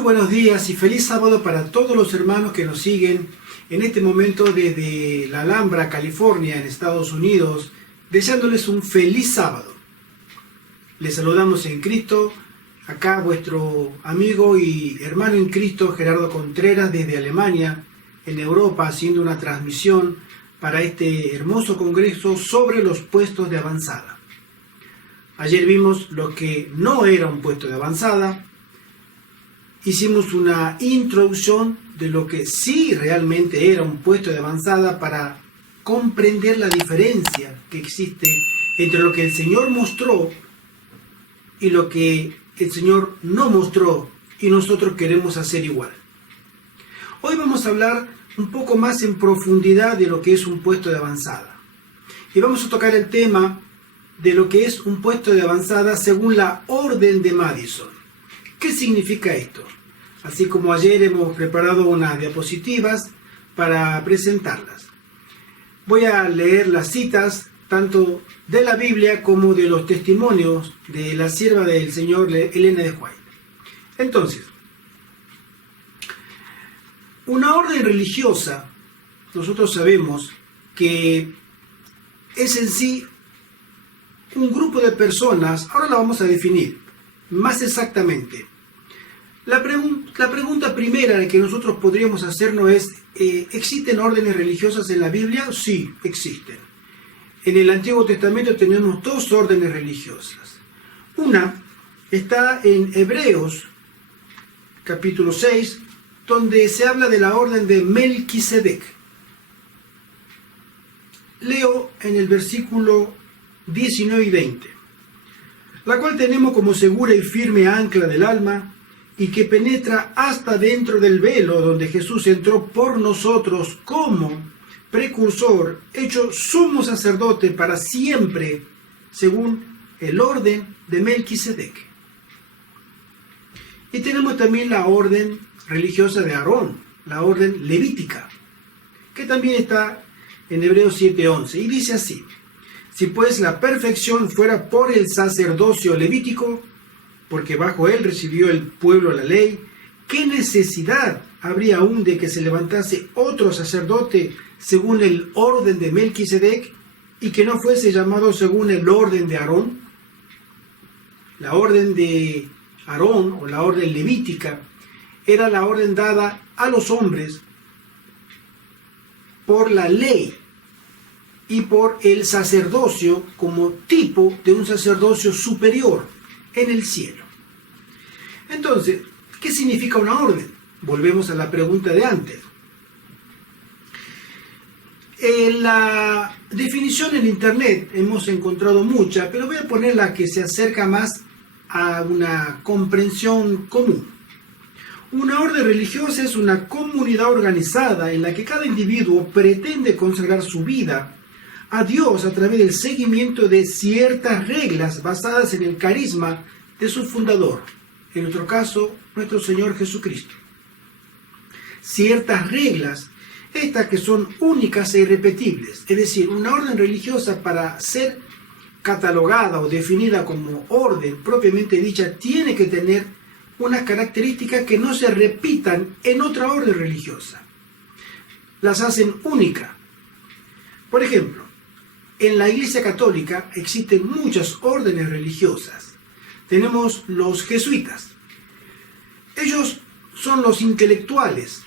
Muy buenos días y feliz sábado para todos los hermanos que nos siguen en este momento desde la Alhambra, California, en Estados Unidos, deseándoles un feliz sábado. Les saludamos en Cristo, acá vuestro amigo y hermano en Cristo Gerardo Contreras desde Alemania, en Europa, haciendo una transmisión para este hermoso congreso sobre los puestos de avanzada. Ayer vimos lo que no era un puesto de avanzada. Hicimos una introducción de lo que sí realmente era un puesto de avanzada para comprender la diferencia que existe entre lo que el Señor mostró y lo que el Señor no mostró y nosotros queremos hacer igual. Hoy vamos a hablar un poco más en profundidad de lo que es un puesto de avanzada. Y vamos a tocar el tema de lo que es un puesto de avanzada según la orden de Madison. ¿Qué significa esto? Así como ayer hemos preparado unas diapositivas para presentarlas. Voy a leer las citas tanto de la Biblia como de los testimonios de la sierva del Señor Elena de White. Entonces, una orden religiosa, nosotros sabemos que es en sí un grupo de personas. Ahora la vamos a definir más exactamente. La pregunta primera que nosotros podríamos hacernos es, ¿existen órdenes religiosas en la Biblia? Sí, existen. En el Antiguo Testamento tenemos dos órdenes religiosas. Una está en Hebreos, capítulo 6, donde se habla de la orden de Melquisedec. Leo en el versículo 19 y 20, la cual tenemos como segura y firme ancla del alma, y que penetra hasta dentro del velo donde Jesús entró por nosotros como precursor, hecho sumo sacerdote para siempre, según el orden de Melquisedec. Y tenemos también la orden religiosa de Aarón, la orden levítica, que también está en Hebreos 7:11, y dice así: si pues la perfección fuera por el sacerdocio levítico, porque bajo él recibió el pueblo la ley, ¿qué necesidad habría aún de que se levantase otro sacerdote según el orden de Melquisedec y que no fuese llamado según el orden de Aarón? La orden de Aarón, o la orden levítica, era la orden dada a los hombres por la ley y por el sacerdocio como tipo de un sacerdocio superior en el cielo. Entonces, ¿qué significa una orden? Volvemos a la pregunta de antes. En la definición en internet hemos encontrado mucha, pero voy a poner la que se acerca más a una comprensión común. Una orden religiosa es una comunidad organizada en la que cada individuo pretende consagrar su vida a Dios a través del seguimiento de ciertas reglas basadas en el carisma de su fundador, en nuestro caso, nuestro Señor Jesucristo. Ciertas reglas, estas que son únicas e irrepetibles, es decir, una orden religiosa, para ser catalogada o definida como orden propiamente dicha, tiene que tener unas características que no se repitan en otra orden religiosa. Las hacen única. Por ejemplo, en la Iglesia Católica existen muchas órdenes religiosas. Tenemos los jesuitas. Ellos son los intelectuales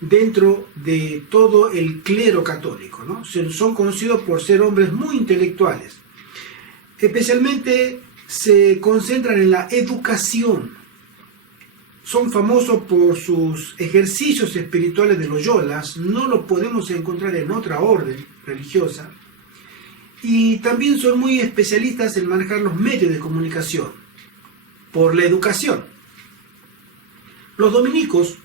dentro de todo el clero católico, ¿no? Son conocidos por ser hombres muy intelectuales. Especialmente se concentran en la educación. Son famosos por sus ejercicios espirituales de Loyolas. No lo podemos encontrar en otra orden religiosa. Y también son muy especialistas en manejar los medios de comunicación por la educación. Los dominicos,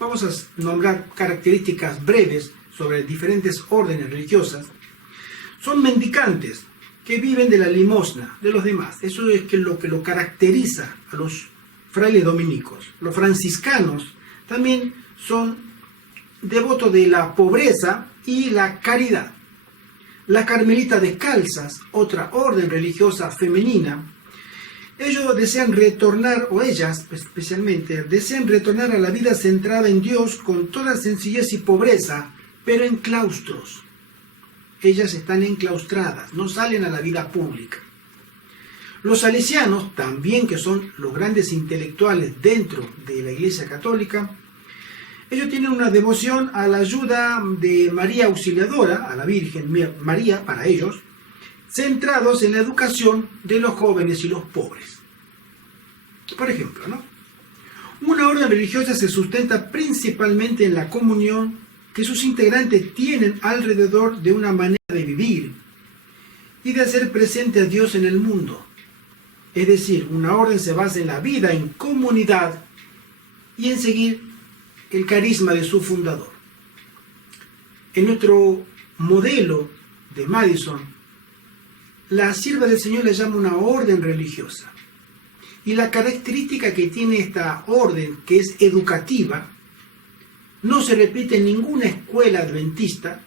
vamos a nombrar características breves sobre diferentes órdenes religiosas, son mendicantes que viven de la limosna de los demás. Eso es lo que lo caracteriza a los frailes dominicos. Los franciscanos también son devotos de la pobreza y la caridad. Las carmelitas descalzas, otra orden religiosa femenina, Ellos desean retornar, o ellas especialmente, desean retornar a la vida centrada en Dios con toda sencillez y pobreza, pero en claustros. Ellas están enclaustradas, no salen a la vida pública. Los salesianos, también que son los grandes intelectuales dentro de la Iglesia Católica, ellos tienen una devoción a la ayuda de María Auxiliadora, a la Virgen María para ellos, centrados en la educación de los jóvenes y los pobres. Por ejemplo, ¿no? Una orden religiosa se sustenta principalmente en la comunión que sus integrantes tienen alrededor de una manera de vivir y de hacer presente a Dios en el mundo. Es decir, una orden se basa en la vida en comunidad y en seguir el carisma de su fundador. En nuestro modelo de Madison, la sierva del Señor le llama una orden religiosa. Y la característica que tiene esta orden, que es educativa, no se repite en ninguna escuela adventista,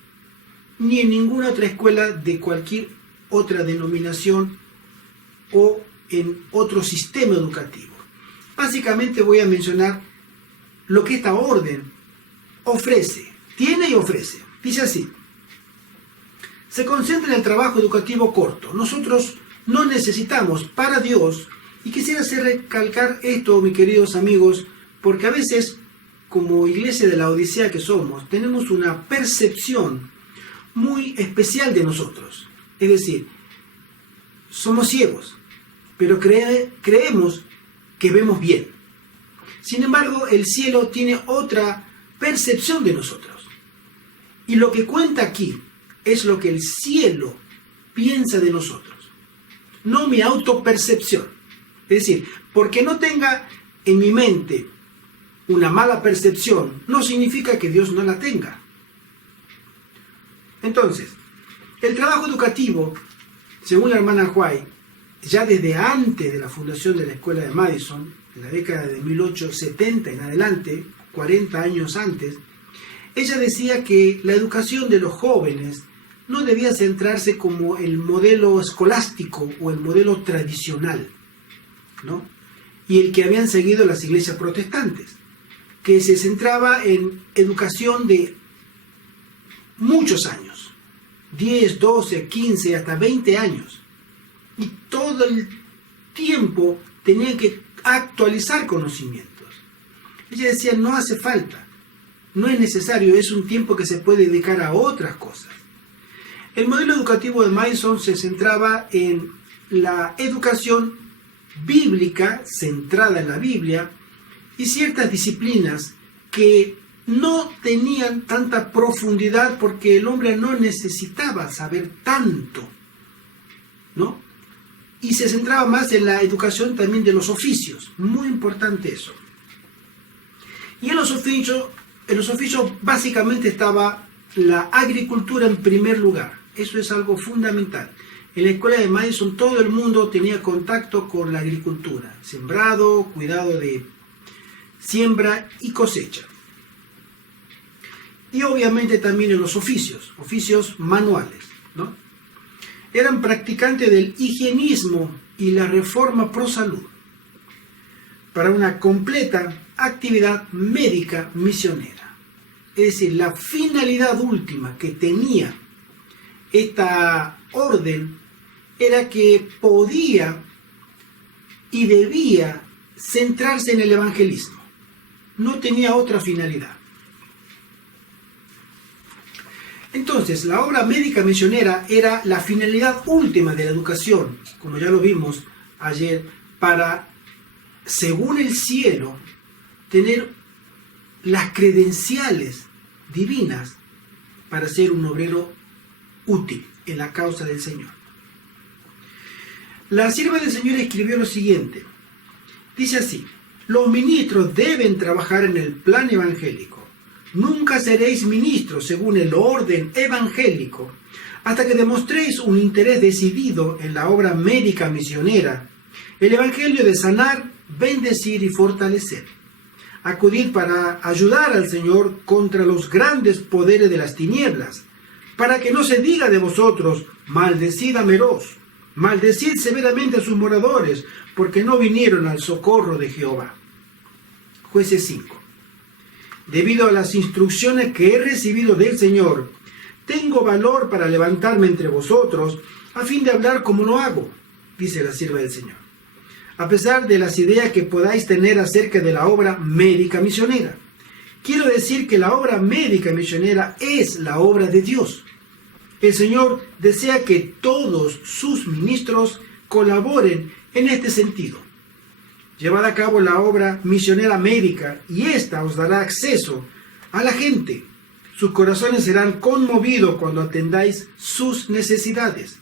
ni en ninguna otra escuela de cualquier otra denominación o en otro sistema educativo. Básicamente voy a mencionar lo que esta orden ofrece, tiene y ofrece. Dice así: se concentra en el trabajo educativo corto. Nosotros no necesitamos para Dios, y quisiera hacer recalcar esto, mis queridos amigos, porque a veces, como iglesia de la Odisea que somos, tenemos una percepción muy especial de nosotros. Es decir, somos ciegos, pero creemos que vemos bien. Sin embargo, el cielo tiene otra percepción de nosotros. Y lo que cuenta aquí es lo que el cielo piensa de nosotros, no mi autopercepción. Es decir, porque no tenga en mi mente una mala percepción, no significa que Dios no la tenga. Entonces, el trabajo educativo, según la hermana White, ya desde antes de la fundación de la escuela de Madison, en la década de 1870 en adelante, 40 años antes, ella decía que la educación de los jóvenes no debía centrarse como el modelo escolástico o el modelo tradicional, ¿no? Y el que habían seguido las iglesias protestantes, que se centraba en educación de muchos años, 10, 12, 15, hasta 20 años. Y todo el tiempo tenían que actualizar conocimientos. Ella decía, no hace falta, no es necesario, es un tiempo que se puede dedicar a otras cosas. El modelo educativo de Madison se centraba en la educación bíblica, centrada en la Biblia, y ciertas disciplinas que no tenían tanta profundidad porque el hombre no necesitaba saber tanto, ¿no? Y se centraba más en la educación también de los oficios, muy importante eso. Y en los oficios básicamente estaba la agricultura en primer lugar, eso es algo fundamental. En la escuela de Madison todo el mundo tenía contacto con la agricultura, sembrado, cuidado de siembra y cosecha. Y obviamente también en los oficios manuales, ¿no? Eran practicantes del higienismo y la reforma pro salud para una completa actividad médica misionera. Es decir, la finalidad última que tenía esta orden era que podía y debía centrarse en el evangelismo. No tenía otra finalidad. Entonces, la obra médica misionera era la finalidad última de la educación, como ya lo vimos ayer, para, según el cielo, tener las credenciales divinas para ser un obrero útil en la causa del Señor. La sierva del Señor escribió lo siguiente. Dice así: los ministros deben trabajar en el plan evangélico. Nunca seréis ministros según el orden evangélico hasta que demostréis un interés decidido en la obra médica misionera, el evangelio de sanar, bendecir y fortalecer. Acudir para ayudar al Señor contra los grandes poderes de las tinieblas, para que no se diga de vosotros, maldecid a Meroz, Maldecid severamente a sus moradores, porque no vinieron al socorro de Jehová. Jueces 5. Debido a las instrucciones que he recibido del Señor, tengo valor para levantarme entre vosotros, a fin de hablar como lo hago, dice la sierva del Señor. A pesar de las ideas que podáis tener acerca de la obra médica misionera. Quiero decir que la obra médica misionera es la obra de Dios. El Señor desea que todos sus ministros colaboren en este sentido. Llevad a cabo la obra misionera médica y ésta os dará acceso a la gente. Sus corazones serán conmovidos cuando atendáis sus necesidades.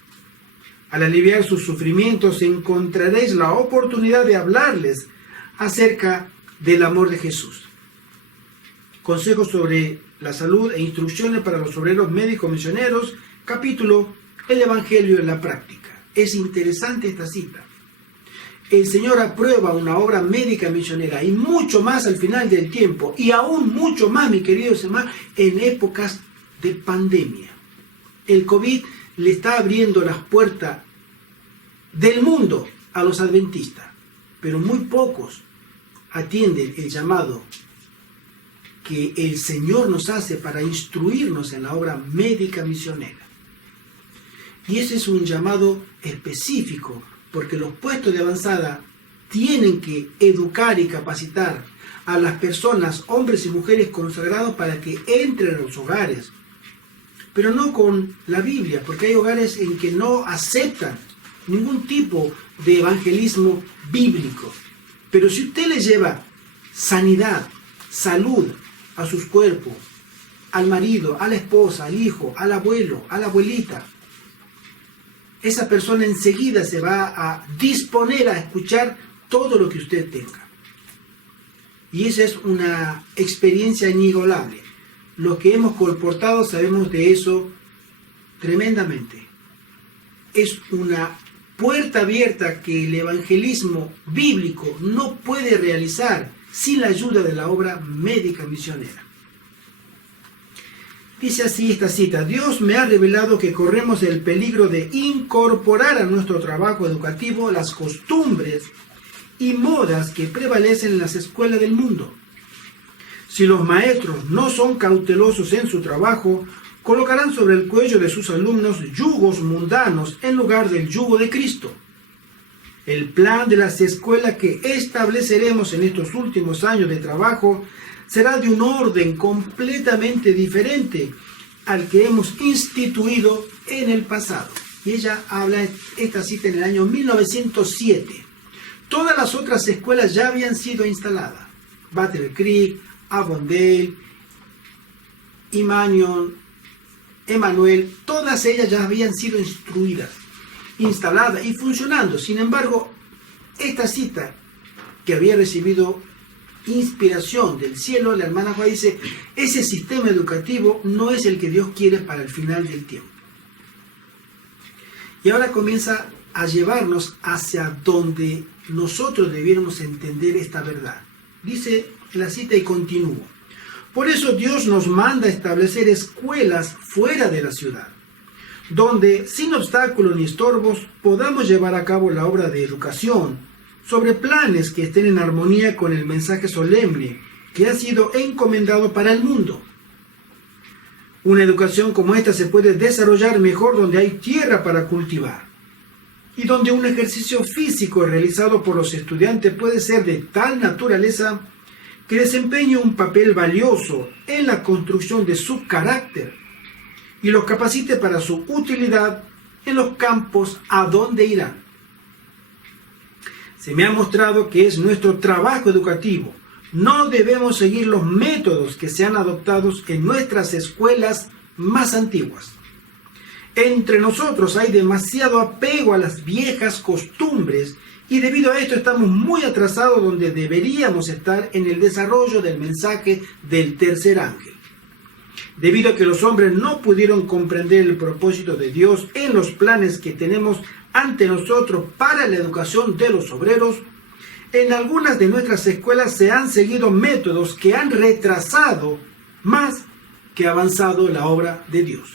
Al aliviar sus sufrimientos encontraréis la oportunidad de hablarles acerca del amor de Jesús. Consejos sobre la salud e instrucciones para los obreros médicos misioneros, capítulo El Evangelio en la práctica. Es interesante esta cita. El Señor aprueba una obra médica misionera y mucho más al final del tiempo, y aún mucho más, mis queridos hermanos, en épocas de pandemia. El COVID le está abriendo las puertas del mundo a los adventistas, pero muy pocos atienden el llamado que el Señor nos hace para instruirnos en la obra médica misionera. Y ese es un llamado específico, porque los puestos de avanzada tienen que educar y capacitar a las personas, hombres y mujeres consagrados, para que entren a los hogares, pero no con la Biblia, porque hay hogares en que no aceptan ningún tipo de evangelismo bíblico. Pero si usted le lleva sanidad, salud a sus cuerpos, al marido, a la esposa, al hijo, al abuelo, a la abuelita, esa persona enseguida se va a disponer a escuchar todo lo que usted tenga. Y esa es una experiencia inigualable. Los que hemos colportado sabemos de eso tremendamente. Es una puerta abierta que el evangelismo bíblico no puede realizar sin la ayuda de la obra médica misionera. Dice así esta cita: Dios me ha revelado que corremos el peligro de incorporar a nuestro trabajo educativo las costumbres y modas que prevalecen en las escuelas del mundo. Si los maestros no son cautelosos en su trabajo, colocarán sobre el cuello de sus alumnos yugos mundanos en lugar del yugo de Cristo. El plan de las escuelas que estableceremos en estos últimos años de trabajo será de un orden completamente diferente al que hemos instituido en el pasado. Y ella habla esta cita en el año 1907. Todas las otras escuelas ya habían sido instaladas. Battle Creek, Avondale, Imanion, Emanuel, todas ellas ya habían sido instruidas, instaladas y funcionando. Sin embargo, esta cita, que había recibido inspiración del cielo, la hermana Juan dice: ese sistema educativo no es el que Dios quiere para el final del tiempo. Y ahora comienza a llevarnos hacia donde nosotros debiéramos entender esta verdad. Dice la cita y continúo: por eso Dios nos manda a establecer escuelas fuera de la ciudad, donde sin obstáculos ni estorbos podamos llevar a cabo la obra de educación sobre planes que estén en armonía con el mensaje solemne que ha sido encomendado para el mundo. Una educación como esta se puede desarrollar mejor donde hay tierra para cultivar y donde un ejercicio físico realizado por los estudiantes puede ser de tal naturaleza que desempeñe un papel valioso en la construcción de su carácter y los capacite para su utilidad en los campos a donde irán. Se me ha mostrado que es nuestro trabajo educativo. No debemos seguir los métodos que se han adoptado en nuestras escuelas más antiguas. Entre nosotros hay demasiado apego a las viejas costumbres y debido a esto estamos muy atrasados donde deberíamos estar en el desarrollo del mensaje del tercer ángel. Debido a que los hombres no pudieron comprender el propósito de Dios en los planes que tenemos ante nosotros para la educación de los obreros, en algunas de nuestras escuelas se han seguido métodos que han retrasado más que avanzado la obra de Dios.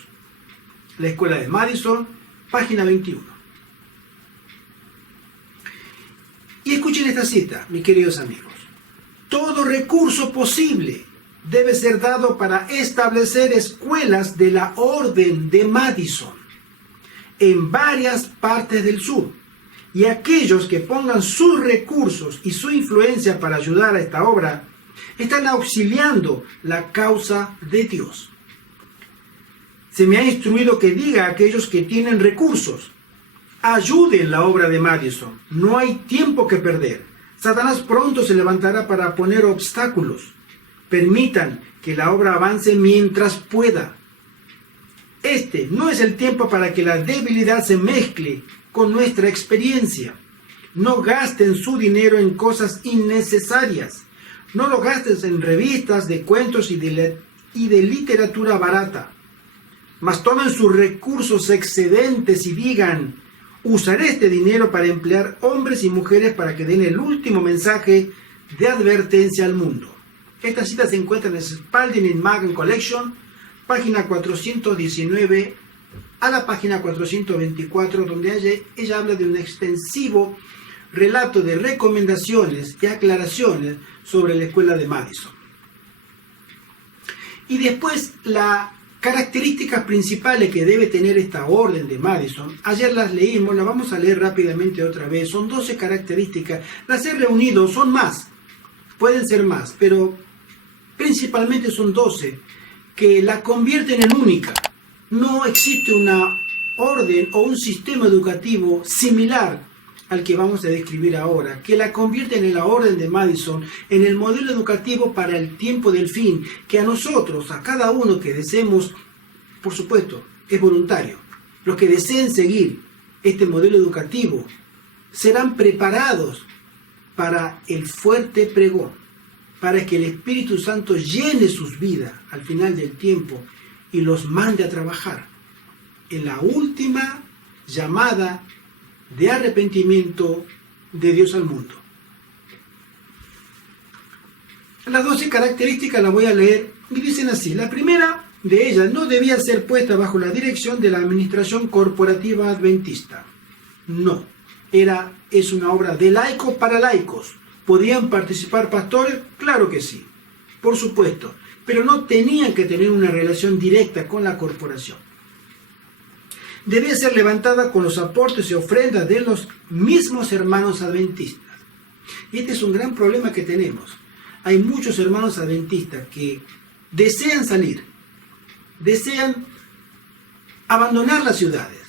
La escuela de Madison, página 21. esta cita, mis queridos amigos. Todo recurso posible debe ser dado para establecer escuelas de la Orden de Madison en varias partes del sur. Y aquellos que pongan sus recursos y su influencia para ayudar a esta obra están auxiliando la causa de Dios. Se me ha instruido que diga a aquellos que tienen recursos: ayuden la obra de Madison. No hay tiempo que perder. Satanás pronto se levantará para poner obstáculos. Permitan que la obra avance mientras pueda. Este no es el tiempo para que la debilidad se mezcle con nuestra experiencia. No gasten su dinero en cosas innecesarias. No lo gastes en revistas de cuentos y de literatura barata. Mas tomen sus recursos excedentes y digan: usaré este dinero para emplear hombres y mujeres para que den el último mensaje de advertencia al mundo. Esta cita se encuentra en Spalding and Magan Collection, página 419 a la página 424, donde ella habla de un extensivo relato de recomendaciones y aclaraciones sobre la escuela de Madison. Y después, las características principales que debe tener esta orden de Madison, ayer las leímos, las vamos a leer rápidamente otra vez. Son 12 características, las he reunido, son más, pueden ser más, pero principalmente son 12 que la convierten en única. No existe una orden o un sistema educativo similar al que vamos a describir ahora, que la convierten en la orden de Madison, en el modelo educativo para el tiempo del fin, que a nosotros, a cada uno que deseemos, por supuesto, es voluntario. Los que deseen seguir este modelo educativo serán preparados para el fuerte pregón, para que el Espíritu Santo llene sus vidas al final del tiempo y los mande a trabajar en la última llamada de arrepentimiento de Dios al mundo. Las 12 características las voy a leer y dicen así. La primera de ellas: no debía ser puesta bajo la dirección de la administración corporativa adventista. No, es una obra de laicos para laicos. ¿Podían participar pastores? Claro que sí, por supuesto, pero no tenían que tener una relación directa con la corporación. Debía ser levantada con los aportes y ofrendas de los mismos hermanos adventistas. Y este es un gran problema que tenemos. Hay muchos hermanos adventistas que desean salir, desean abandonar las ciudades.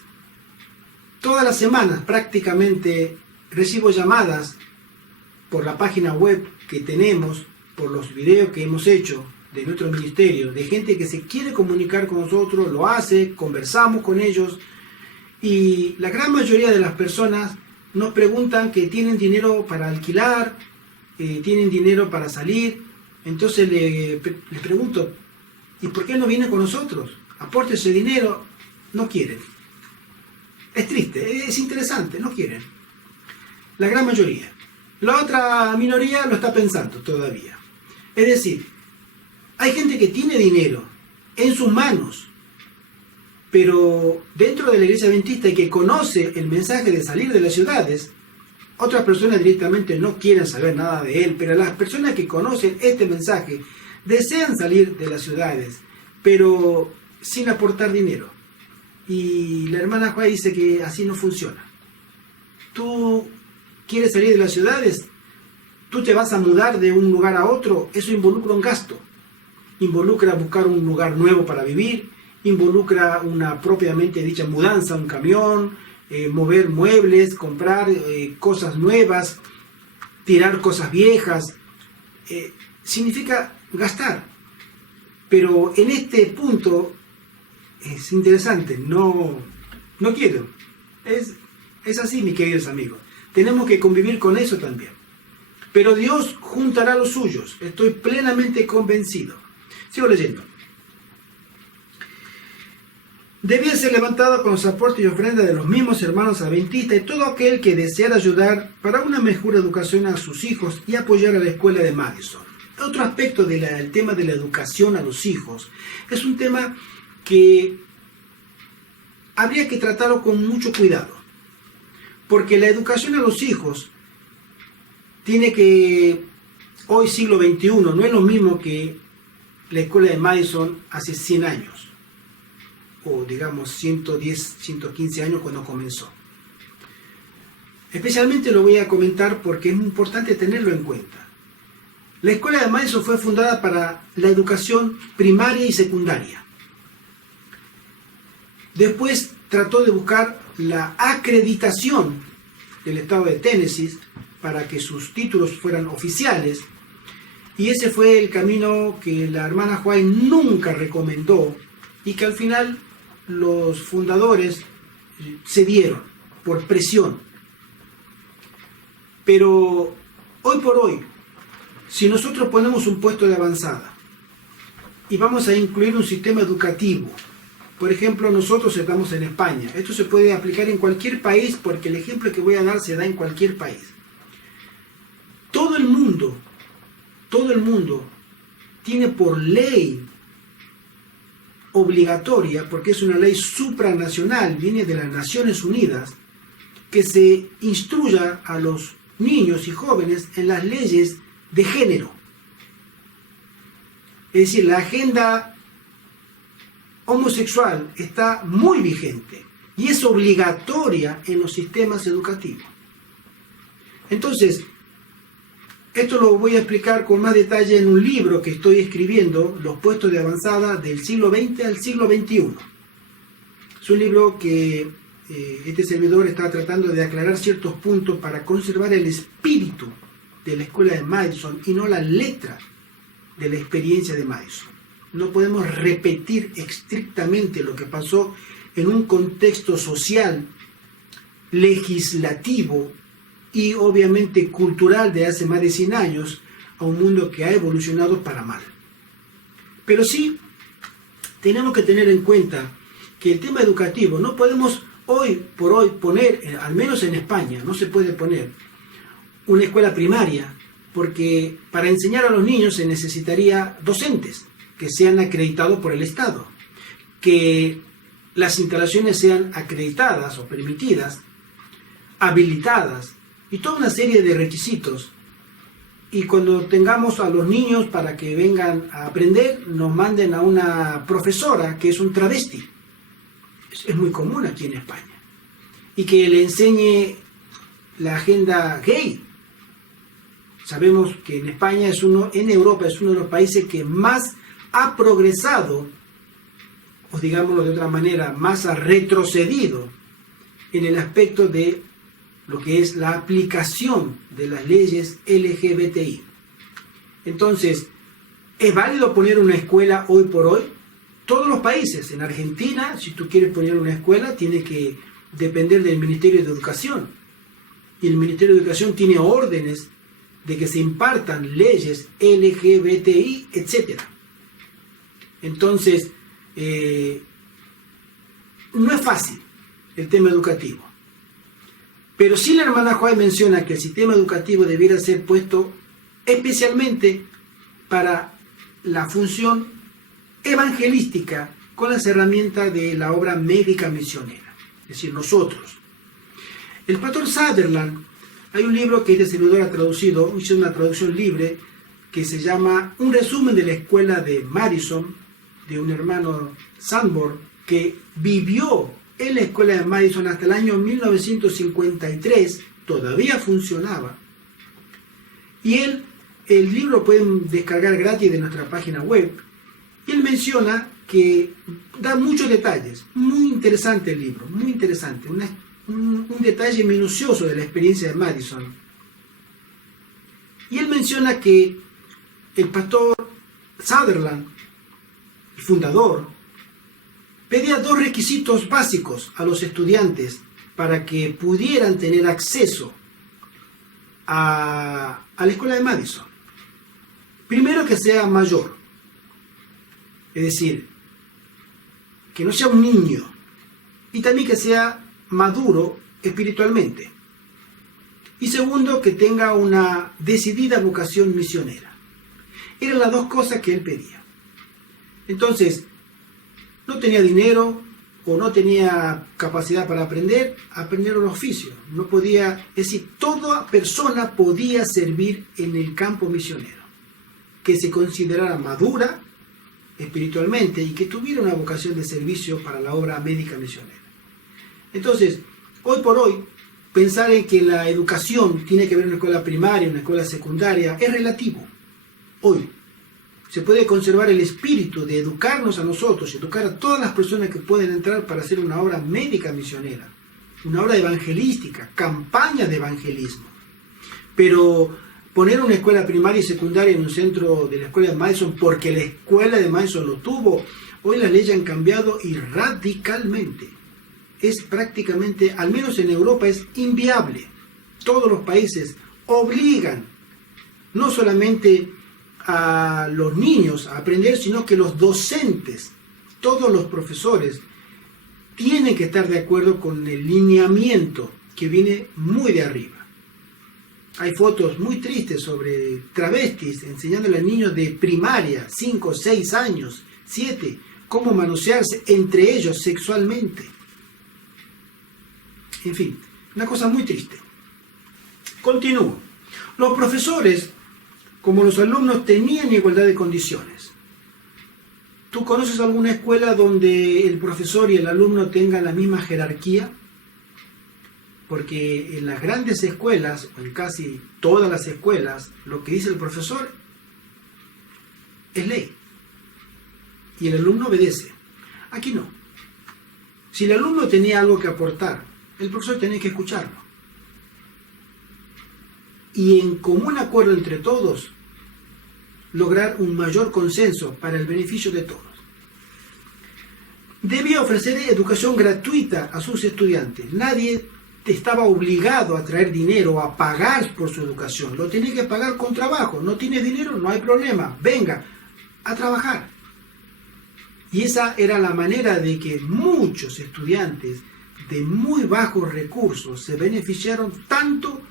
Todas las semanas prácticamente recibo llamadas por la página web que tenemos, por los videos que hemos hecho de nuestro ministerio, de gente que se quiere comunicar con nosotros, lo hace, conversamos con ellos, y la gran mayoría de las personas nos preguntan que tienen dinero para alquilar, tienen dinero para salir. Entonces le pregunto: ¿y por qué no vienen con nosotros? Aporte ese dinero. No quieren. Es triste, es interesante, no quieren. La gran mayoría. La otra minoría lo está pensando todavía. Es decir, hay gente que tiene dinero en sus manos, pero dentro de la iglesia adventista y que conoce el mensaje de salir de las ciudades, otras personas directamente no quieren saber nada de él, pero las personas que conocen este mensaje desean salir de las ciudades, pero sin aportar dinero. Y la hermana Juárez dice que así no funciona. Tú quieres salir de las ciudades, tú te vas a mudar de un lugar a otro, eso involucra un gasto, involucra buscar un lugar nuevo para vivir, involucra una propiamente dicha mudanza, un camión, mover muebles, comprar cosas nuevas, tirar cosas viejas, significa gastar. Pero en este punto es interesante, no quiero. Es así, mis queridos amigos. Tenemos que convivir con eso también. Pero Dios juntará a los suyos. Estoy plenamente convencido. Sigo leyendo. Debía ser levantada con los aportes y ofrendas de los mismos hermanos adventistas y todo aquel que deseara ayudar para una mejor educación a sus hijos y apoyar a la escuela de Madison. Otro aspecto del tema de la educación a los hijos es un tema que habría que tratarlo con mucho cuidado, porque la educación a los hijos tiene que, hoy siglo XXI, no es lo mismo que la escuela de Madison hace 100 años, o digamos 110, 115 años cuando comenzó. Especialmente lo voy a comentar porque es muy importante tenerlo en cuenta. La escuela de Madison fue fundada para la educación primaria y secundaria. Después trató de buscar la acreditación del estado de Tennessee para que sus títulos fueran oficiales, y ese fue el camino que la hermana White nunca recomendó y que al final los fundadores cedieron por presión. Pero hoy por hoy, si nosotros ponemos un puesto de avanzada y vamos a incluir un sistema educativo, por ejemplo, nosotros estamos en España, esto se puede aplicar en cualquier país porque el ejemplo que voy a dar se da en cualquier país. Todo el mundo tiene por ley obligatoria, porque es una ley supranacional, viene de las Naciones Unidas, que se instruya a los niños y jóvenes en las leyes de género. Es decir, la agenda homosexual está muy vigente y es obligatoria en los sistemas educativos. Entonces, esto lo voy a explicar con más detalle en un libro que estoy escribiendo, Los puestos de avanzada del siglo XX al siglo XXI. Es un libro que este servidor está tratando de aclarar ciertos puntos para conservar el espíritu de la escuela de Madison y no la letra de la experiencia de Madison. No podemos repetir estrictamente lo que pasó en un contexto social, legislativo y obviamente cultural de hace más de 100 años a un mundo que ha evolucionado para mal. Pero sí tenemos que tener en cuenta que el tema educativo no podemos hoy por hoy poner, al menos en España, no se puede poner una escuela primaria, porque para enseñar a los niños se necesitaría docentes que sean acreditados por el Estado, que las instalaciones sean acreditadas o permitidas, habilitadas, y toda una serie de requisitos. Y cuando tengamos a los niños para que vengan a aprender, nos manden a una profesora que es un travesti. Es muy común aquí en España. Y que le enseñe la agenda gay. Sabemos que en España en Europa es uno de los países que más ha progresado, o digámoslo de otra manera, más ha retrocedido en el aspecto de lo que es la aplicación de las leyes LGBTI. Entonces, ¿es válido poner una escuela hoy por hoy? Todos los países, en Argentina, si tú quieres poner una escuela, tiene que depender del Ministerio de Educación. Y el Ministerio de Educación tiene órdenes de que se impartan leyes LGBTI, etc. Entonces, no es fácil el tema educativo. Pero sí la hermana White menciona que el sistema educativo debiera ser puesto especialmente para la función evangelística con las herramientas de la obra médica misionera, es decir, nosotros. El pastor Sutherland, hay un libro que este servidor ha traducido, hizo una traducción libre, que se llama Un resumen de la escuela de Madison, de un hermano Sanborn, que vivió en la escuela de Madison hasta el año 1953, todavía funcionaba. Y el libro pueden descargar gratis de nuestra página web. Y él menciona que da muchos detalles. Muy interesante el libro, muy interesante. Un detalle minucioso de la experiencia de Madison. Y él menciona que el pastor Sutherland, el fundador, pedía dos requisitos básicos a los estudiantes para que pudieran tener acceso a la escuela de Madison. Primero, que sea mayor, es decir, que no sea un niño, y también que sea maduro espiritualmente. Y segundo, que tenga una decidida vocación misionera. Eran las dos cosas que él pedía. Entonces, no tenía dinero, o no tenía capacidad para aprender un oficio. No podía, es decir, toda persona podía servir en el campo misionero, que se considerara madura espiritualmente y que tuviera una vocación de servicio para la obra médica misionera. Entonces, hoy por hoy, pensar en que la educación tiene que ver una escuela primaria, una escuela secundaria, es relativo. Hoy se puede conservar el espíritu de educarnos a nosotros, educar a todas las personas que pueden entrar para hacer una obra médica misionera, una obra evangelística, campaña de evangelismo. Pero poner una escuela primaria y secundaria en un centro de la escuela de Madison porque la escuela de Madison lo tuvo, hoy las leyes han cambiado y radicalmente. Es prácticamente, al menos en Europa, es inviable. Todos los países obligan no solamente a los niños a aprender, sino que los docentes, todos los profesores, tienen que estar de acuerdo con el lineamiento que viene muy de arriba. Hay fotos muy tristes sobre travestis enseñándole a niños de primaria, 5, 6 años, 7, cómo manosearse entre ellos sexualmente. En fin, una cosa muy triste. Continúo. Los profesores, como los alumnos, tenían igualdad de condiciones. ¿Tú conoces alguna escuela donde el profesor y el alumno tengan la misma jerarquía? Porque en las grandes escuelas, o en casi todas las escuelas, lo que dice el profesor es ley. Y el alumno obedece. Aquí no. Si el alumno tenía algo que aportar, el profesor tenía que escucharlo. Y en común acuerdo entre todos, lograr un mayor consenso para el beneficio de todos. Debía ofrecer educación gratuita a sus estudiantes. Nadie estaba obligado a traer dinero o a pagar por su educación. Lo tenía que pagar con trabajo. No tienes dinero, no hay problema. Venga a trabajar. Y esa era la manera de que muchos estudiantes de muy bajos recursos se beneficiaron tanto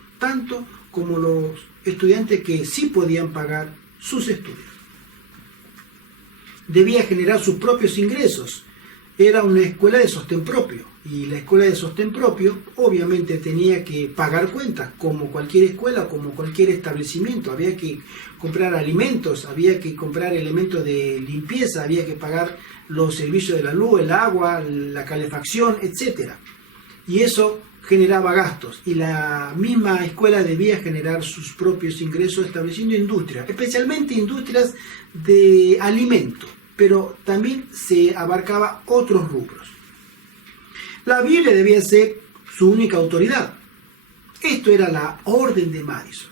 como los estudiantes que sí podían pagar sus estudios. Debía generar sus propios ingresos. Era una escuela de sostén propio, y la escuela de sostén propio obviamente tenía que pagar cuentas, como cualquier escuela, como cualquier establecimiento. Había que comprar alimentos, había que comprar elementos de limpieza, había que pagar los servicios de la luz, el agua, la calefacción, etc. Y eso generaba gastos, y la misma escuela debía generar sus propios ingresos estableciendo industrias, especialmente industrias de alimentos, pero también se abarcaba otros rubros. La Biblia debía ser su única autoridad. Esto era la orden de Madison.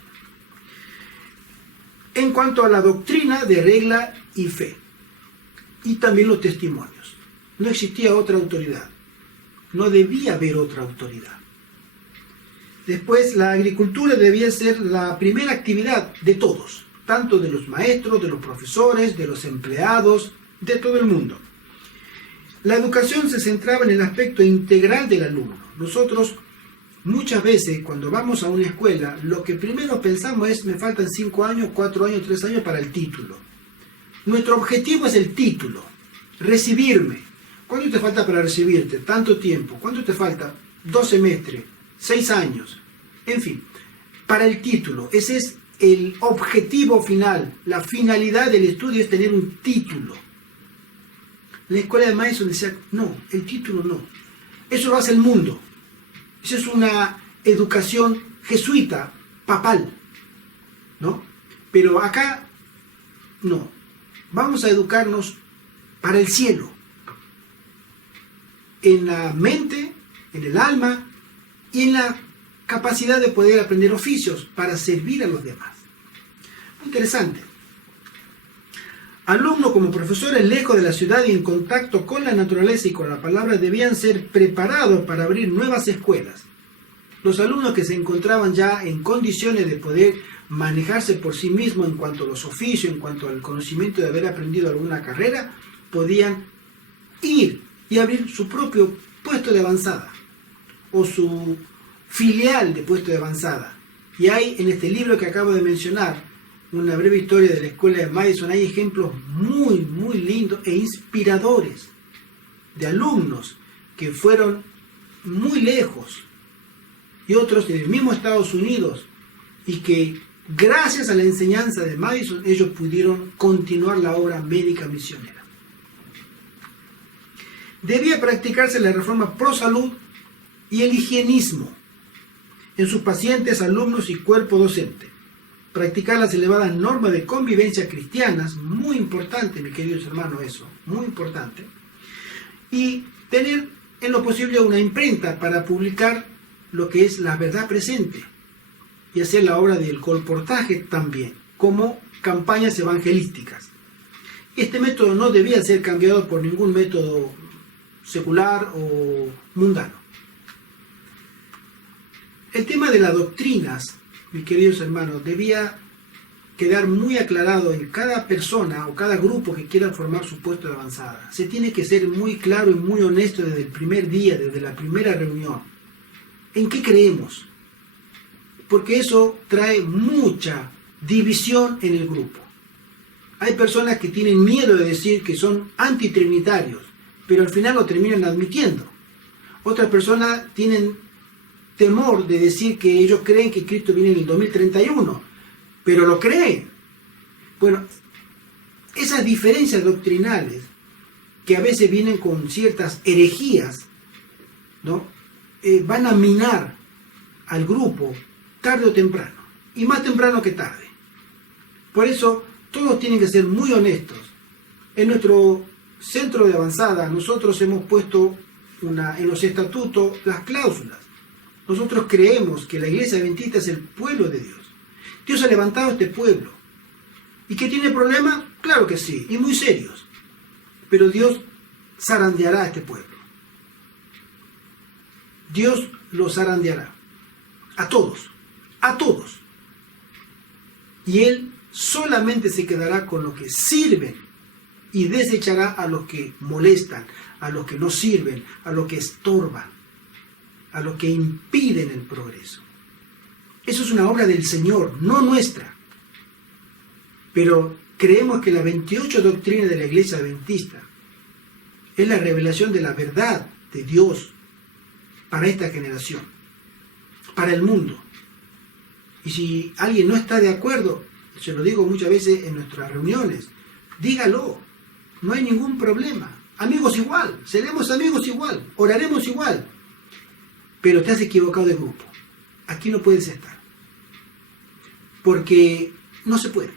En cuanto a la doctrina de regla y fe, y también los testimonios, no existía otra autoridad. No debía haber otra autoridad. Después, la agricultura debía ser la primera actividad de todos, tanto de los maestros, de los profesores, de los empleados, de todo el mundo. La educación se centraba en el aspecto integral del alumno. Nosotros, muchas veces, cuando vamos a una escuela, lo que primero pensamos es: me faltan 5 años, 4 años, 3 años para el título. Nuestro objetivo es el título, recibirme. ¿Cuánto te falta para recibirte? Tanto tiempo. ¿Cuánto te falta? 2 semestres, 6 años. En fin, para el título. Ese es el objetivo final. La finalidad del estudio es tener un título. La escuela de Madison decía: no, el título no. Eso lo hace el mundo. Eso es una educación jesuita, papal, ¿no? Pero acá, no. Vamos a educarnos para el cielo. En la mente, en el alma y en la capacidad de poder aprender oficios para servir a los demás. Muy interesante. Alumnos como profesores lejos de la ciudad y en contacto con la naturaleza y con la palabra debían ser preparados para abrir nuevas escuelas. Los alumnos que se encontraban ya en condiciones de poder manejarse por sí mismos en cuanto a los oficios, en cuanto al conocimiento de haber aprendido alguna carrera, podían ir y abrir su propio puesto de avanzada o su filial de puesto de avanzada. Y hay en este libro que acabo de mencionar, Una breve historia de la escuela de Madison, hay ejemplos muy lindos e inspiradores de alumnos que fueron muy lejos y otros en el mismo Estados Unidos, y que gracias a la enseñanza de Madison ellos pudieron continuar la obra médica misionera. Debía practicarse la reforma pro salud y el higienismo en sus pacientes, alumnos y cuerpo docente. Practicar las elevadas normas de convivencia cristianas, muy importante, mis queridos hermanos, eso, muy importante. Y tener en lo posible una imprenta para publicar lo que es la verdad presente y hacer la obra del colportaje también, como campañas evangelísticas. Este método no debía ser cambiado por ningún método secular o mundano. El tema de las doctrinas, mis queridos hermanos, debía quedar muy aclarado en cada persona o cada grupo que quiera formar su puesto de avanzada. Se tiene que ser muy claro y muy honesto desde el primer día, desde la primera reunión. ¿En qué creemos? Porque eso trae mucha división en el grupo. Hay personas que tienen miedo de decir que son antitrinitarios, pero al final lo terminan admitiendo. Otras personas tienen temor de decir que ellos creen que Cristo viene en el 2031, pero lo creen. Bueno, esas diferencias doctrinales, que a veces vienen con ciertas herejías, ¿no? Van a minar al grupo tarde o temprano, y más temprano que tarde. Por eso, todos tienen que ser muy honestos. En nuestro centro de avanzada, nosotros hemos puesto en los estatutos las cláusulas. Nosotros creemos que la iglesia adventista es el pueblo de Dios. Dios ha levantado a este pueblo. ¿Y que tiene problemas? Claro que sí, y muy serios. Pero Dios zarandeará a este pueblo. Dios los zarandeará. A todos. A todos. Y Él solamente se quedará con los que sirven y desechará a los que molestan, a los que no sirven, a los que estorban, a los que impiden el progreso. Eso es una obra del Señor, no nuestra. Pero creemos que las 28 doctrinas de la iglesia adventista es la revelación de la verdad de Dios para esta generación, para el mundo. Y si alguien no está de acuerdo, se lo digo muchas veces en nuestras reuniones, dígalo, no hay ningún problema. Amigos igual, seremos amigos igual, oraremos igual. Pero te has equivocado de grupo. Aquí no puedes estar. Porque no se puede.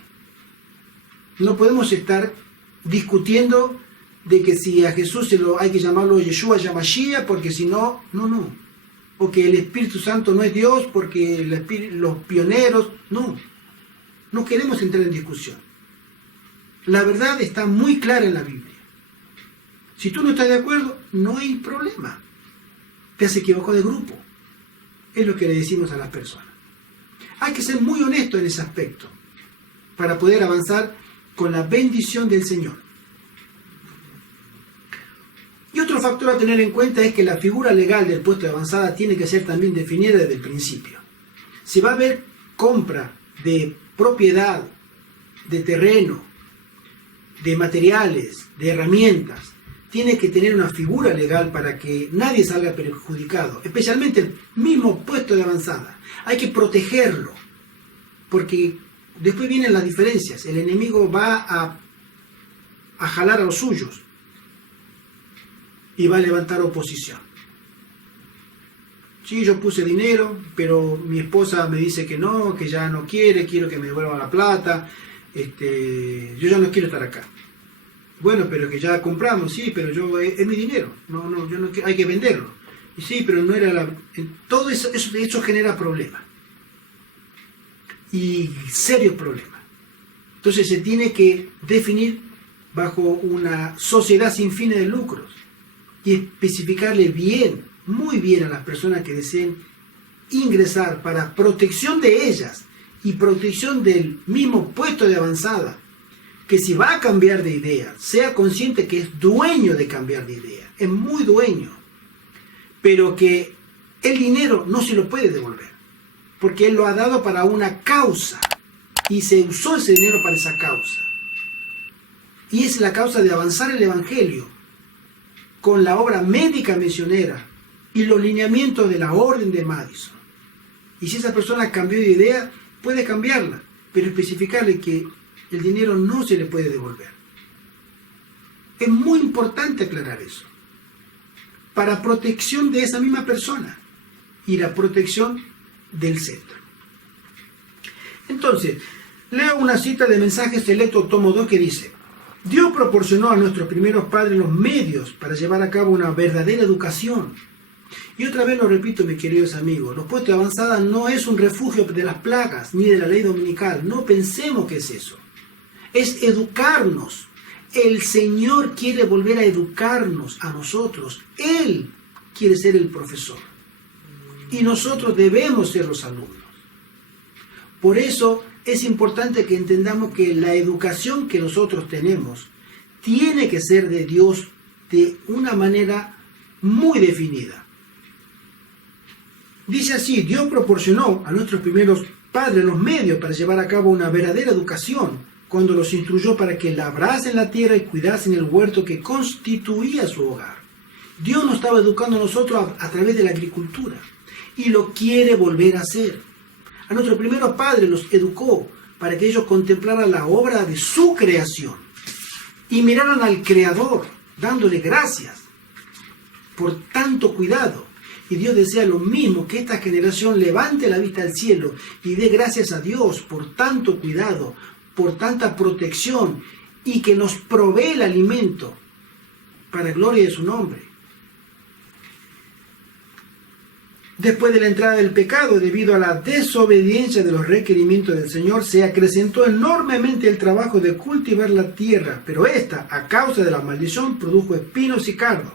No podemos estar discutiendo de que si a Jesús hay que llamarlo Yeshua Yamashia, porque si no, no. O que el Espíritu Santo no es Dios, porque los pioneros, no. No queremos entrar en discusión. La verdad está muy clara en la Biblia. Si tú no estás de acuerdo, no hay problema. Te has equivocado de grupo. Es lo que le decimos a las personas. Hay que ser muy honesto en ese aspecto para poder avanzar con la bendición del Señor. Y otro factor a tener en cuenta es que la figura legal del puesto de avanzada tiene que ser también definida desde el principio. Si va a haber compra de propiedad, de terreno, de materiales, de herramientas, tiene que tener una figura legal para que nadie salga perjudicado, especialmente el mismo puesto de avanzada. Hay que protegerlo, porque después vienen las diferencias. El enemigo va a jalar a los suyos y va a levantar oposición. Sí, yo puse dinero, pero mi esposa me dice que no, que ya no quiere, quiero que me devuelva la plata, yo ya no quiero estar acá. Bueno, pero que ya compramos, sí, pero es mi dinero, yo no hay que venderlo. Y sí, pero no era todo eso genera problemas. Y serios problemas. Entonces se tiene que definir bajo una sociedad sin fines de lucros y especificarle bien, muy bien a las personas que deseen ingresar para protección de ellas y protección del mismo puesto de avanzada, que si va a cambiar de idea, sea consciente que es dueño de cambiar de idea, es muy dueño, pero que el dinero no se lo puede devolver, porque él lo ha dado para una causa y se usó ese dinero para esa causa. Y es la causa de avanzar el Evangelio con la obra médica misionera y los lineamientos de la Orden de Madison. Y si esa persona cambió de idea, puede cambiarla, pero especificarle que el dinero no se le puede devolver. Es muy importante aclarar eso, para protección de esa misma persona y la protección del centro. Entonces, leo una cita de Mensajes Selectos, tomo 2, que dice: Dios proporcionó a nuestros primeros padres los medios para llevar a cabo una verdadera educación. Y otra vez lo repito, mis queridos amigos, los puestos de avanzada no es un refugio de las plagas ni de la ley dominical. No pensemos que es eso. Es educarnos. El Señor quiere volver a educarnos a nosotros. Él quiere ser el profesor. Y nosotros debemos ser los alumnos. Por eso es importante que entendamos que la educación que nosotros tenemos tiene que ser de Dios de una manera muy definida. Dice así: Dios proporcionó a nuestros primeros padres los medios para llevar a cabo una verdadera educación cuando los instruyó para que labrasen la tierra y cuidasen el huerto que constituía su hogar. Dios nos estaba educando a nosotros a través de la agricultura y lo quiere volver a hacer. A nuestros primeros padres los educó para que ellos contemplaran la obra de su creación y miraran al Creador, dándole gracias por tanto cuidado. Y Dios desea lo mismo, que esta generación levante la vista al cielo y dé gracias a Dios por tanto cuidado, por tanta protección, y que nos provee el alimento para gloria de su nombre. Después de la entrada del pecado, debido a la desobediencia de los requerimientos del Señor, se acrecentó enormemente el trabajo de cultivar la tierra, pero esta, a causa de la maldición, produjo espinos y cardos.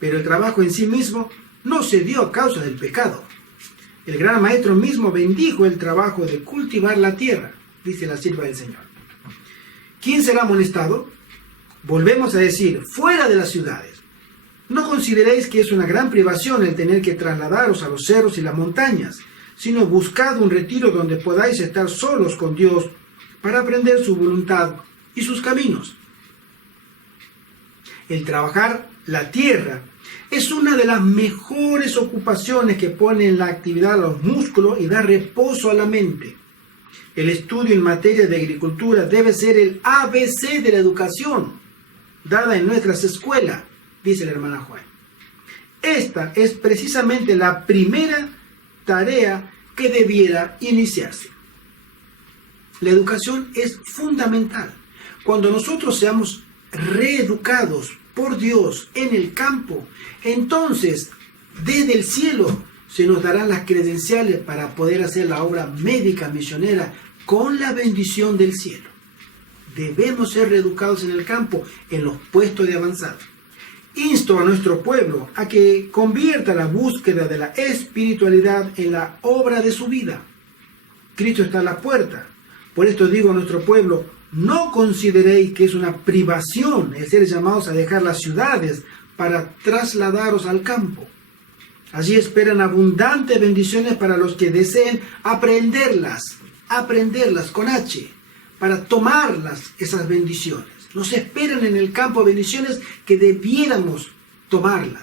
Pero el trabajo en sí mismo no se dio a causa del pecado. El gran maestro mismo bendijo el trabajo de cultivar la tierra, dice la sierva del Señor. ¿Quién será amonestado? Volvemos a decir, fuera de las ciudades. No consideréis que es una gran privación el tener que trasladaros a los cerros y las montañas, sino buscad un retiro donde podáis estar solos con Dios para aprender su voluntad y sus caminos. El trabajar la tierra es una de las mejores ocupaciones que pone en la actividad a los músculos y da reposo a la mente. El estudio en materia de agricultura debe ser el ABC de la educación dada en nuestras escuelas, dice la hermana Juan. Esta es precisamente la primera tarea que debiera iniciarse. La educación es fundamental. Cuando nosotros seamos reeducados por Dios en el campo, entonces desde el cielo se nos darán las credenciales para poder hacer la obra médica misionera con la bendición del cielo. Debemos ser reeducados en el campo, en los puestos de avanzada. Insto a nuestro pueblo a que convierta la búsqueda de la espiritualidad en la obra de su vida. Cristo está a la puerta. Por esto digo a nuestro pueblo, no consideréis que es una privación el ser llamados a dejar las ciudades para trasladaros al campo. Allí esperan abundantes bendiciones para los que deseen aprenderlas con H, para tomarlas esas bendiciones. Nos esperan en el campo bendiciones que debiéramos tomarlas.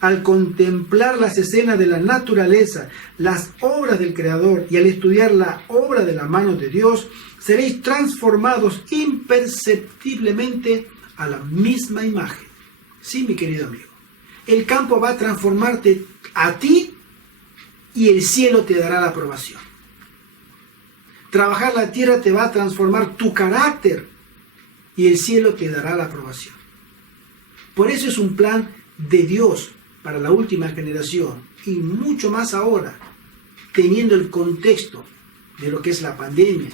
Al contemplar las escenas de la naturaleza, las obras del Creador y al estudiar la obra de la mano de Dios, seréis transformados imperceptiblemente a la misma imagen. Sí, mi querido amigo. El campo va a transformarte a ti y el cielo te dará la aprobación. Trabajar la tierra te va a transformar tu carácter y el cielo te dará la aprobación. Por eso es un plan de Dios para la última generación y mucho más ahora, teniendo el contexto de lo que es la pandemia,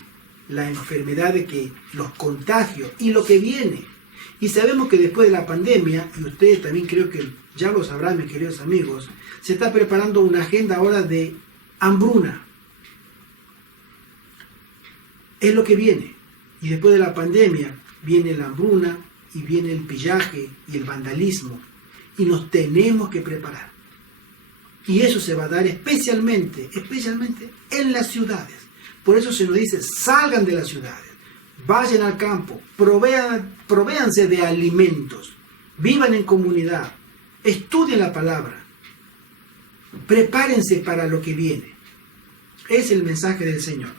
la enfermedad de que los contagios y lo que viene. Y sabemos que después de la pandemia, y ustedes también creo que ya lo sabrán, mis queridos amigos, se está preparando una agenda ahora de hambruna. Es lo que viene. Y después de la pandemia viene la hambruna y viene el pillaje y el vandalismo. Y nos tenemos que preparar. Y eso se va a dar especialmente en las ciudades. Por eso se nos dice, salgan de las ciudades, vayan al campo, provéanse de alimentos, vivan en comunidad, estudien la palabra, prepárense para lo que viene. Es el mensaje del Señor.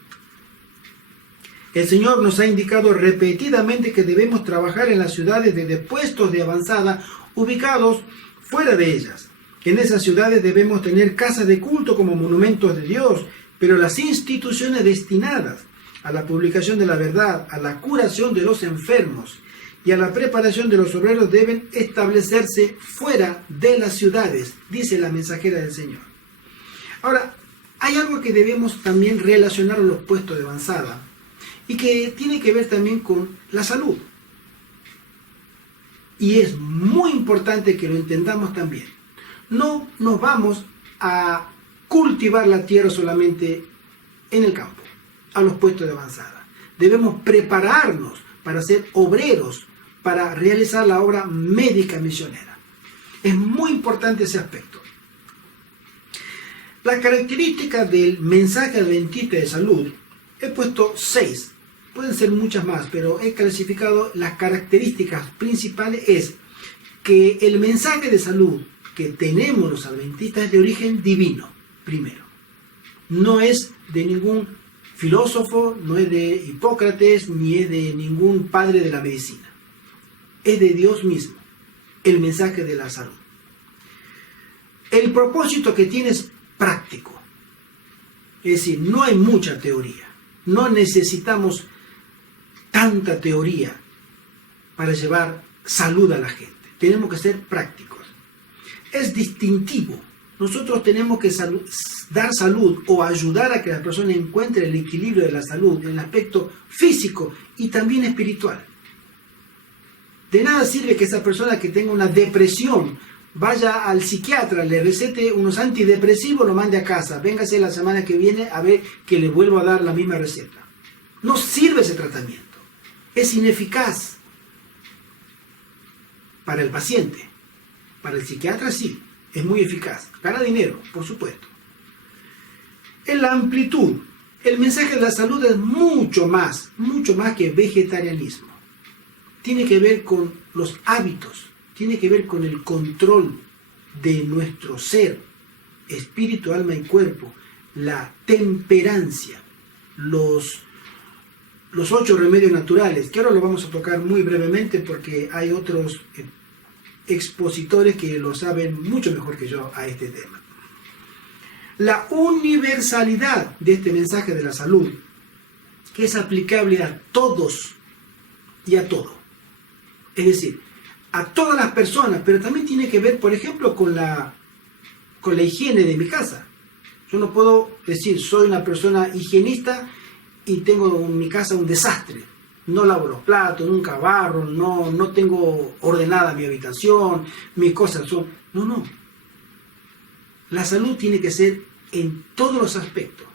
El Señor nos ha indicado repetidamente que debemos trabajar en las ciudades de puestos de avanzada ubicados fuera de ellas. En esas ciudades debemos tener casas de culto como monumentos de Dios, pero las instituciones destinadas a la publicación de la verdad, a la curación de los enfermos y a la preparación de los obreros deben establecerse fuera de las ciudades, dice la mensajera del Señor. Ahora, hay algo que debemos también relacionar a los puestos de avanzada y que tiene que ver también con la salud. Y es muy importante que lo entendamos también. No nos vamos a cultivar la tierra solamente en el campo, a los puestos de avanzada. Debemos prepararnos para ser obreros, para realizar la obra médica misionera. Es muy importante ese aspecto. Las características del mensaje adventista de salud, he puesto 6, pueden ser muchas más, pero he clasificado las características principales. Es que el mensaje de salud que tenemos los adventistas es de origen divino, primero. No es de ningún filósofo, no es de Hipócrates, ni es de ningún padre de la medicina. Es de Dios mismo, el mensaje de la salud. El propósito que tiene es práctico. Es decir, no hay mucha teoría. No necesitamos tanta teoría para llevar salud a la gente. Tenemos que ser prácticos. Es distintivo. Nosotros tenemos que dar salud o ayudar a que la persona encuentre el equilibrio de la salud en el aspecto físico y también espiritual. De nada sirve que esa persona que tenga una depresión vaya al psiquiatra, le recete unos antidepresivos, lo mande a casa, véngase la semana que viene a ver que le vuelvo a dar la misma receta. No sirve ese tratamiento. Es ineficaz para el paciente. Para el psiquiatra sí, es muy eficaz. Gana dinero, por supuesto. En la amplitud, el mensaje de la salud es mucho más que vegetarianismo. Tiene que ver con los hábitos, tiene que ver con el control de nuestro ser, espíritu, alma y cuerpo, la temperancia, los 8 remedios naturales, que ahora lo vamos a tocar muy brevemente porque hay otros expositores que lo saben mucho mejor que yo a este tema. La universalidad de este mensaje de la salud, que es aplicable a todos y a todo. Es decir, a todas las personas, pero también tiene que ver, por ejemplo, con la higiene de mi casa. Yo no puedo decir, soy una persona higienista y tengo en mi casa un desastre. No lavo los platos, nunca barro, no tengo ordenada mi habitación, mis cosas son... No. La salud tiene que ser en todos los aspectos.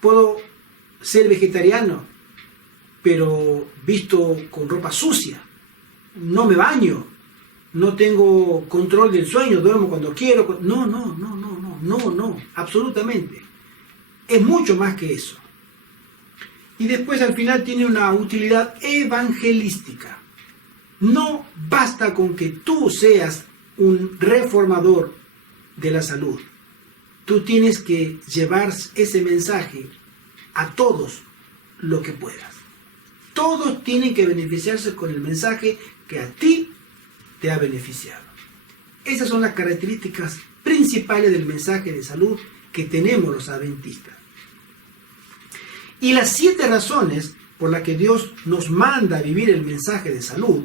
Puedo ser vegetariano, pero visto con ropa sucia. No me baño, no tengo control del sueño, duermo cuando quiero. No, absolutamente. Es mucho más que eso. Y después al final tiene una utilidad evangelística. No basta con que tú seas un reformador de la salud. Tú tienes que llevar ese mensaje a todos lo que puedas. Todos tienen que beneficiarse con el mensaje que a ti te ha beneficiado. Esas son las características principales del mensaje de salud que tenemos los adventistas. Y las 7 razones por las que Dios nos manda a vivir el mensaje de salud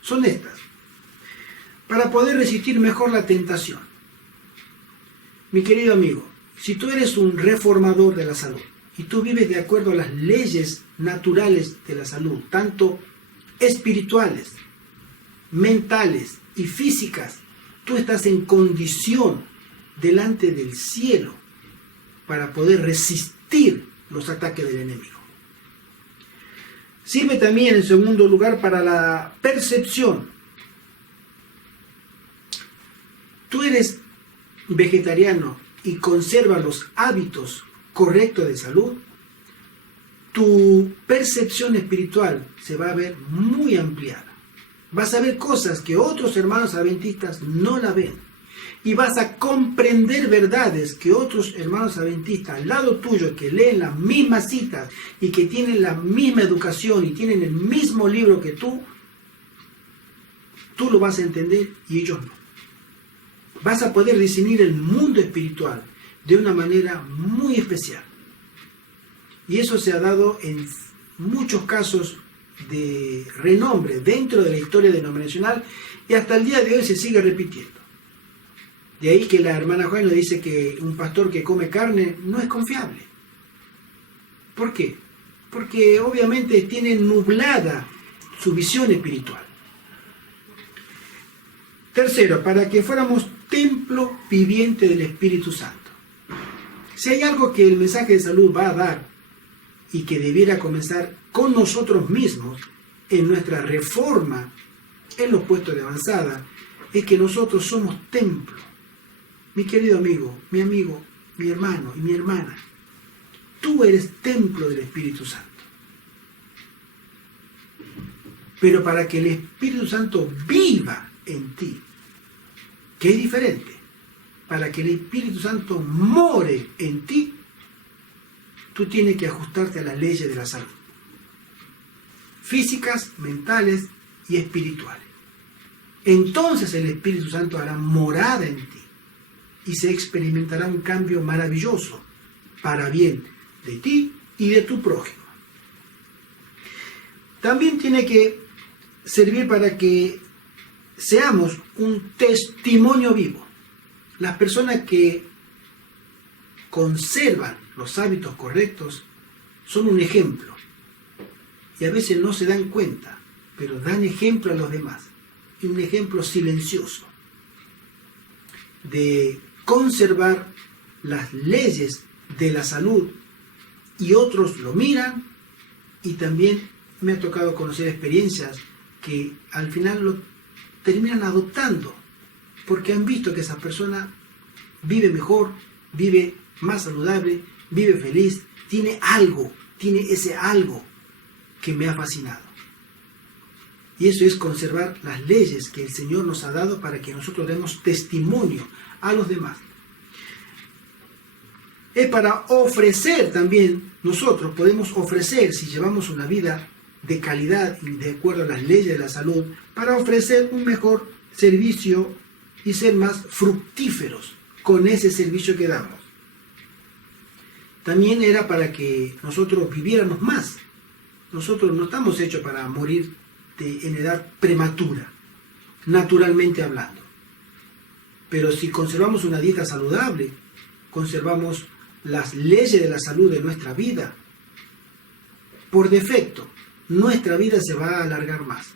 son estas. Para poder resistir mejor la tentación. Mi querido amigo, si tú eres un reformador de la salud y tú vives de acuerdo a las leyes naturales de la salud, tanto espirituales, mentales y físicas, tú estás en condición delante del cielo para poder resistir los ataques del enemigo. Sirve también, en segundo lugar, para la percepción. Tú eres vegetariano y conservas los hábitos correctos de salud, tu percepción espiritual se va a ver muy ampliada, Vas a ver cosas que otros hermanos adventistas no la ven. Y vas a comprender verdades que otros hermanos adventistas al lado tuyo, que leen las mismas citas y que tienen la misma educación y tienen el mismo libro que tú lo vas a entender y ellos no. Vas a poder discernir el mundo espiritual de una manera muy especial. Y eso se ha dado en muchos casos de renombre dentro de la historia denominacional y hasta el día de hoy se sigue repitiendo. De ahí que la hermana Juana dice que un pastor que come carne no es confiable. ¿Por qué? Porque obviamente tiene nublada su visión espiritual. Tercero, para que fuéramos templo viviente del Espíritu Santo. Si hay algo que el mensaje de salud va a dar y que debiera comenzar con nosotros mismos en nuestra reforma en los puestos de avanzada, es que nosotros somos templo. Mi querido amigo, mi hermano y mi hermana, tú eres templo del Espíritu Santo. Pero para que el Espíritu Santo viva en ti, que es diferente, para que el Espíritu Santo more en ti, tú tienes que ajustarte a las leyes de la salud, físicas, mentales y espirituales. Entonces el Espíritu Santo hará morada en ti y se experimentará un cambio maravilloso para bien de ti y de tu prójimo. También tiene que servir para que seamos un testimonio vivo. Las personas que conservan los hábitos correctos son un ejemplo. Y a veces no se dan cuenta, pero dan ejemplo a los demás. Y un ejemplo silencioso de conservar las leyes de la salud. Y otros lo miran, y también me ha tocado conocer experiencias que al final lo terminan adoptando, porque han visto que esa persona vive mejor, vive más saludable, vive feliz, tiene ese algo que me ha fascinado. Y eso es conservar las leyes que el Señor nos ha dado para que nosotros demos testimonio a los demás. Es para ofrecer también, nosotros podemos ofrecer, si llevamos una vida de calidad y de acuerdo a las leyes de la salud, para ofrecer un mejor servicio y ser más fructíferos con ese servicio que damos. También era para que nosotros viviéramos más. Nosotros no estamos hechos para morir en edad prematura, naturalmente hablando. Pero si conservamos una dieta saludable, conservamos las leyes de la salud de nuestra vida, por defecto, nuestra vida se va a alargar más.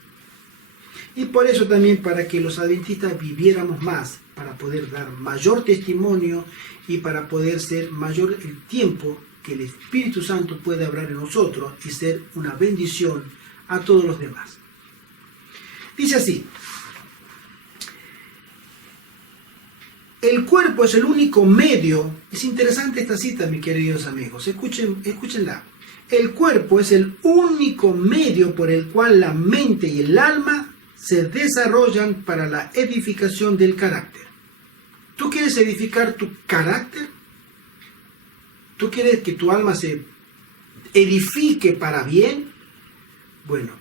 Y por eso también para que los adventistas viviéramos más, para poder dar mayor testimonio y para poder ser mayor el tiempo que el Espíritu Santo puede obrar en nosotros y ser una bendición a todos los demás. Dice así: el cuerpo es el único medio. Es interesante esta cita, mis queridos amigos, escúchenla. El cuerpo es el único medio por el cual la mente y el alma se desarrollan para la edificación del carácter. ¿Tú quieres edificar tu carácter? ¿Tú quieres que tu alma se edifique para bien? Bueno,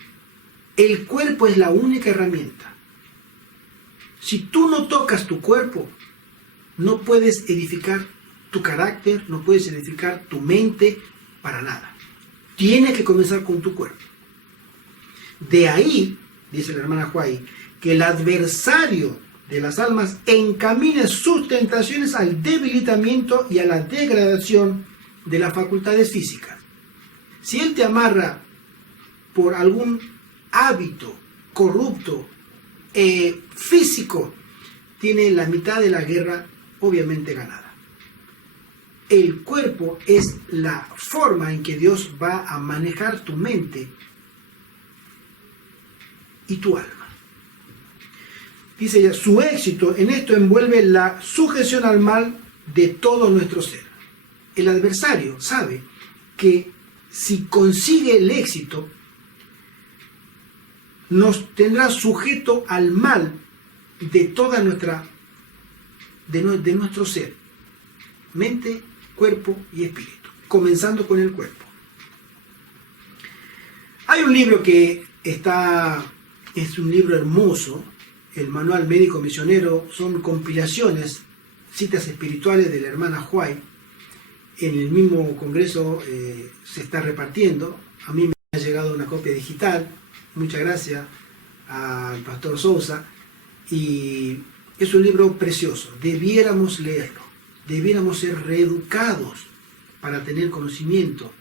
el cuerpo es la única herramienta. Si tú no tocas tu cuerpo, no puedes edificar tu carácter, no puedes edificar tu mente para nada. Tienes que comenzar con tu cuerpo. De ahí, dice la hermana Huay, que el adversario de las almas encamina sus tentaciones al debilitamiento y a la degradación de las facultades físicas. Si él te amarra por algún hábito corrupto, físico, tiene la mitad de la guerra obviamente ganada. El cuerpo es la forma en que Dios va a manejar tu mente y tu alma. Dice ella, su éxito en esto envuelve la sujeción al mal de todo nuestro ser. El adversario sabe que si consigue el éxito, nos tendrá sujeto al mal de toda de nuestro ser, mente, cuerpo y espíritu, comenzando con el cuerpo. Hay un libro que es un libro hermoso, el Manual Médico Misionero, son compilaciones, citas espirituales de la hermana White. En el mismo congreso se está repartiendo. A mí me ha llegado una copia digital, muchas gracias al pastor Sousa, y es un libro precioso, debiéramos leerlo, debiéramos ser reeducados para tener conocimiento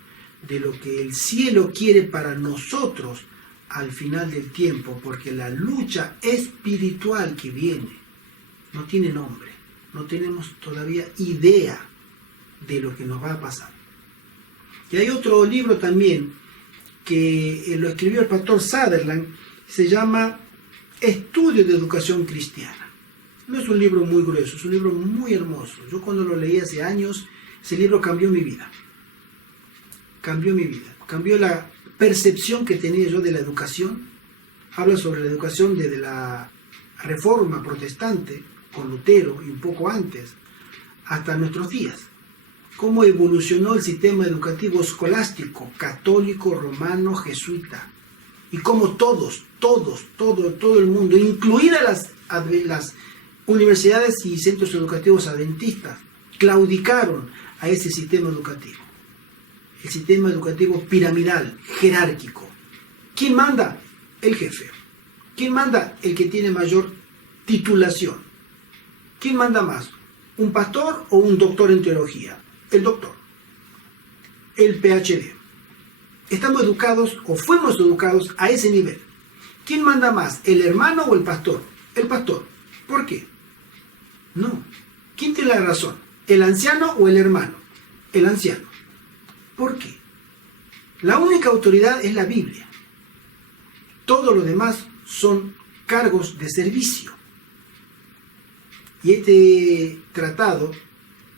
de lo que el cielo quiere para nosotros al final del tiempo, porque la lucha espiritual que viene no tiene nombre, no tenemos todavía idea de lo que nos va a pasar. Y hay otro libro también que lo escribió el pastor Sutherland, se llama Estudio de Educación Cristiana. No es un libro muy grueso, es un libro muy hermoso. Yo cuando lo leí hace años, ese libro cambió mi vida. Cambió la percepción que tenía yo de la educación. Habla sobre la educación desde la Reforma Protestante, con Lutero y un poco antes, hasta nuestros días. Cómo evolucionó el sistema educativo escolástico, católico, romano, jesuita. Y cómo todo el mundo, incluidas las universidades y centros educativos adventistas, claudicaron a ese sistema educativo. El sistema educativo piramidal, jerárquico. ¿Quién manda? El jefe. ¿Quién manda? El que tiene mayor titulación. ¿Quién manda más? ¿Un pastor o un doctor en teología? El doctor. El PhD. Estamos educados o fuimos educados a ese nivel. ¿Quién manda más? ¿El hermano o el pastor? El pastor. ¿Por qué? No. ¿Quién tiene la razón? ¿El anciano o el hermano? El anciano. ¿Por qué? La única autoridad es la Biblia. Todo lo demás son cargos de servicio. Y este tratado,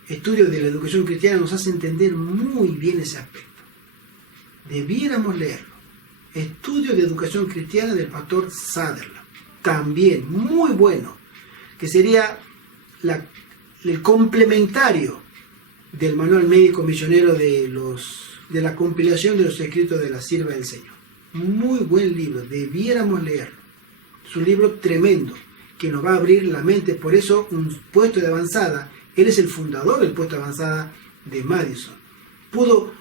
Estudio de la Educación Cristiana, nos hace entender muy bien ese aspecto. Debiéramos leerlo. Estudio de Educación Cristiana del pastor Sutherland. También muy bueno, que sería el complementario del Manual Médico Misionero de la compilación de los escritos de la Sierva del Señor. Muy buen libro, debiéramos leerlo. Es un libro tremendo que nos va a abrir la mente. Por eso un puesto de avanzada, él es el fundador del puesto de avanzada de Madison. Pudo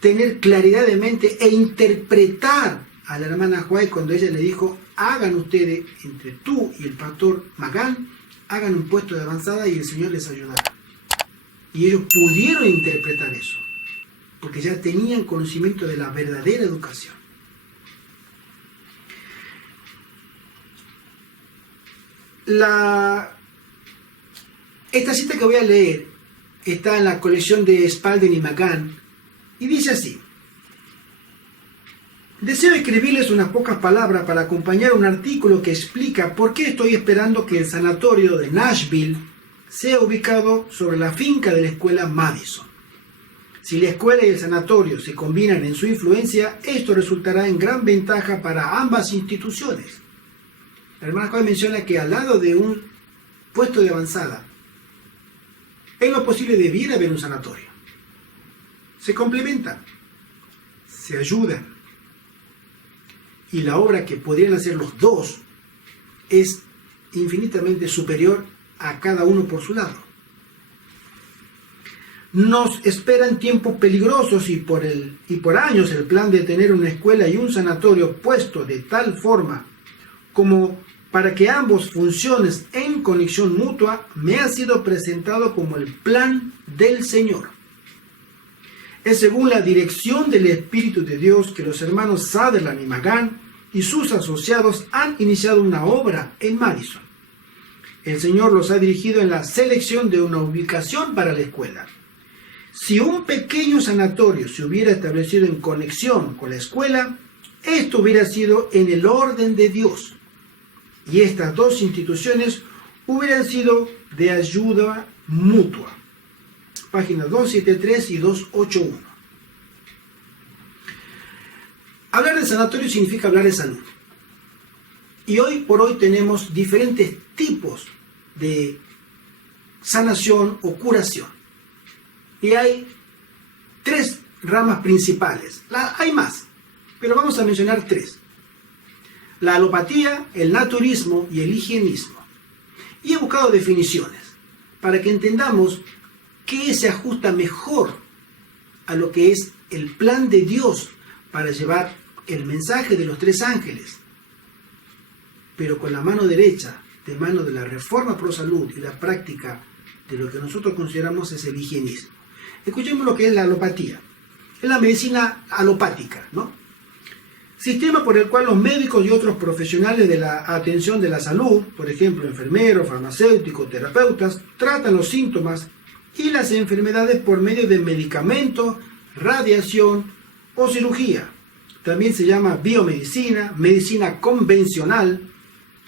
tener claridad de mente e interpretar a la hermana White cuando ella le dijo: hagan ustedes, entre tú y el pastor Magán, hagan un puesto de avanzada y el Señor les ayudará. Y ellos pudieron interpretar eso, porque ya tenían conocimiento de la verdadera educación. Esta cita que voy a leer está en la colección de Spalding y Magán y dice así: deseo escribirles unas pocas palabras para acompañar un artículo que explica por qué estoy esperando que el sanatorio de Nashville sea ubicado sobre la finca de la escuela Madison. Si la escuela y el sanatorio se combinan en su influencia, esto resultará en gran ventaja para ambas instituciones. La hermana White menciona que al lado de un puesto de avanzada, en lo posible debiera haber un sanatorio. Se complementan, se ayudan, y la obra que podrían hacer los dos es infinitamente superior a cada uno por su lado. Nos esperan tiempos peligrosos y por años el plan de tener una escuela y un sanatorio puesto de tal forma como para que ambos funcionen en conexión mutua me ha sido presentado como el plan del Señor. Es según la dirección del Espíritu de Dios que los hermanos Sutherland y Magán y sus asociados han iniciado una obra en Madison. El Señor los ha dirigido en la selección de una ubicación para la escuela. Si un pequeño sanatorio se hubiera establecido en conexión con la escuela, esto hubiera sido en el orden de Dios. Y estas dos instituciones hubieran sido de ayuda mutua. Páginas 273 y 281. Hablar de sanatorio significa hablar de salud. Y hoy por hoy tenemos diferentes tipos de sanación o curación. Y hay tres ramas principales. Hay más, pero vamos a mencionar tres. La alopatía, el naturismo y el higienismo. Y he buscado definiciones para que entendamos qué se ajusta mejor a lo que es el plan de Dios para llevar el mensaje de los tres ángeles, pero con la mano derecha, de mano de la reforma pro salud y la práctica de lo que nosotros consideramos es el higienismo. Escuchemos lo que es la alopatía. Es la medicina alopática, ¿no? Sistema por el cual los médicos y otros profesionales de la atención de la salud, por ejemplo, enfermeros, farmacéuticos, terapeutas, tratan los síntomas y las enfermedades por medio de medicamentos, radiación o cirugía. También se llama biomedicina, medicina convencional,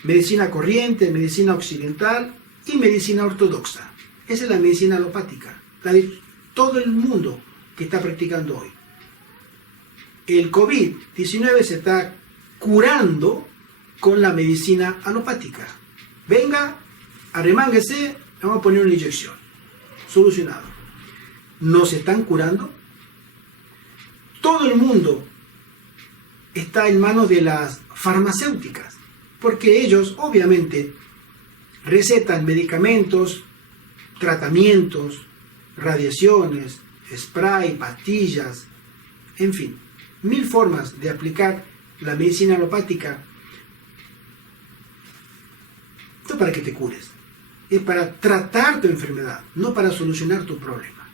medicina corriente, medicina occidental y medicina ortodoxa. Esa es la medicina alopática, la de todo el mundo que está practicando hoy. El COVID-19 se está curando con la medicina alopática. Venga, arremánguese, vamos a poner una inyección. Solucionado. ¿No se están curando? Todo el mundo está en manos de las farmacéuticas, porque ellos obviamente recetan medicamentos, tratamientos, radiaciones, spray, pastillas, en fin, 1000 formas de aplicar la medicina alopática. No para que te cures, es para tratar tu enfermedad, no para solucionar tu problema.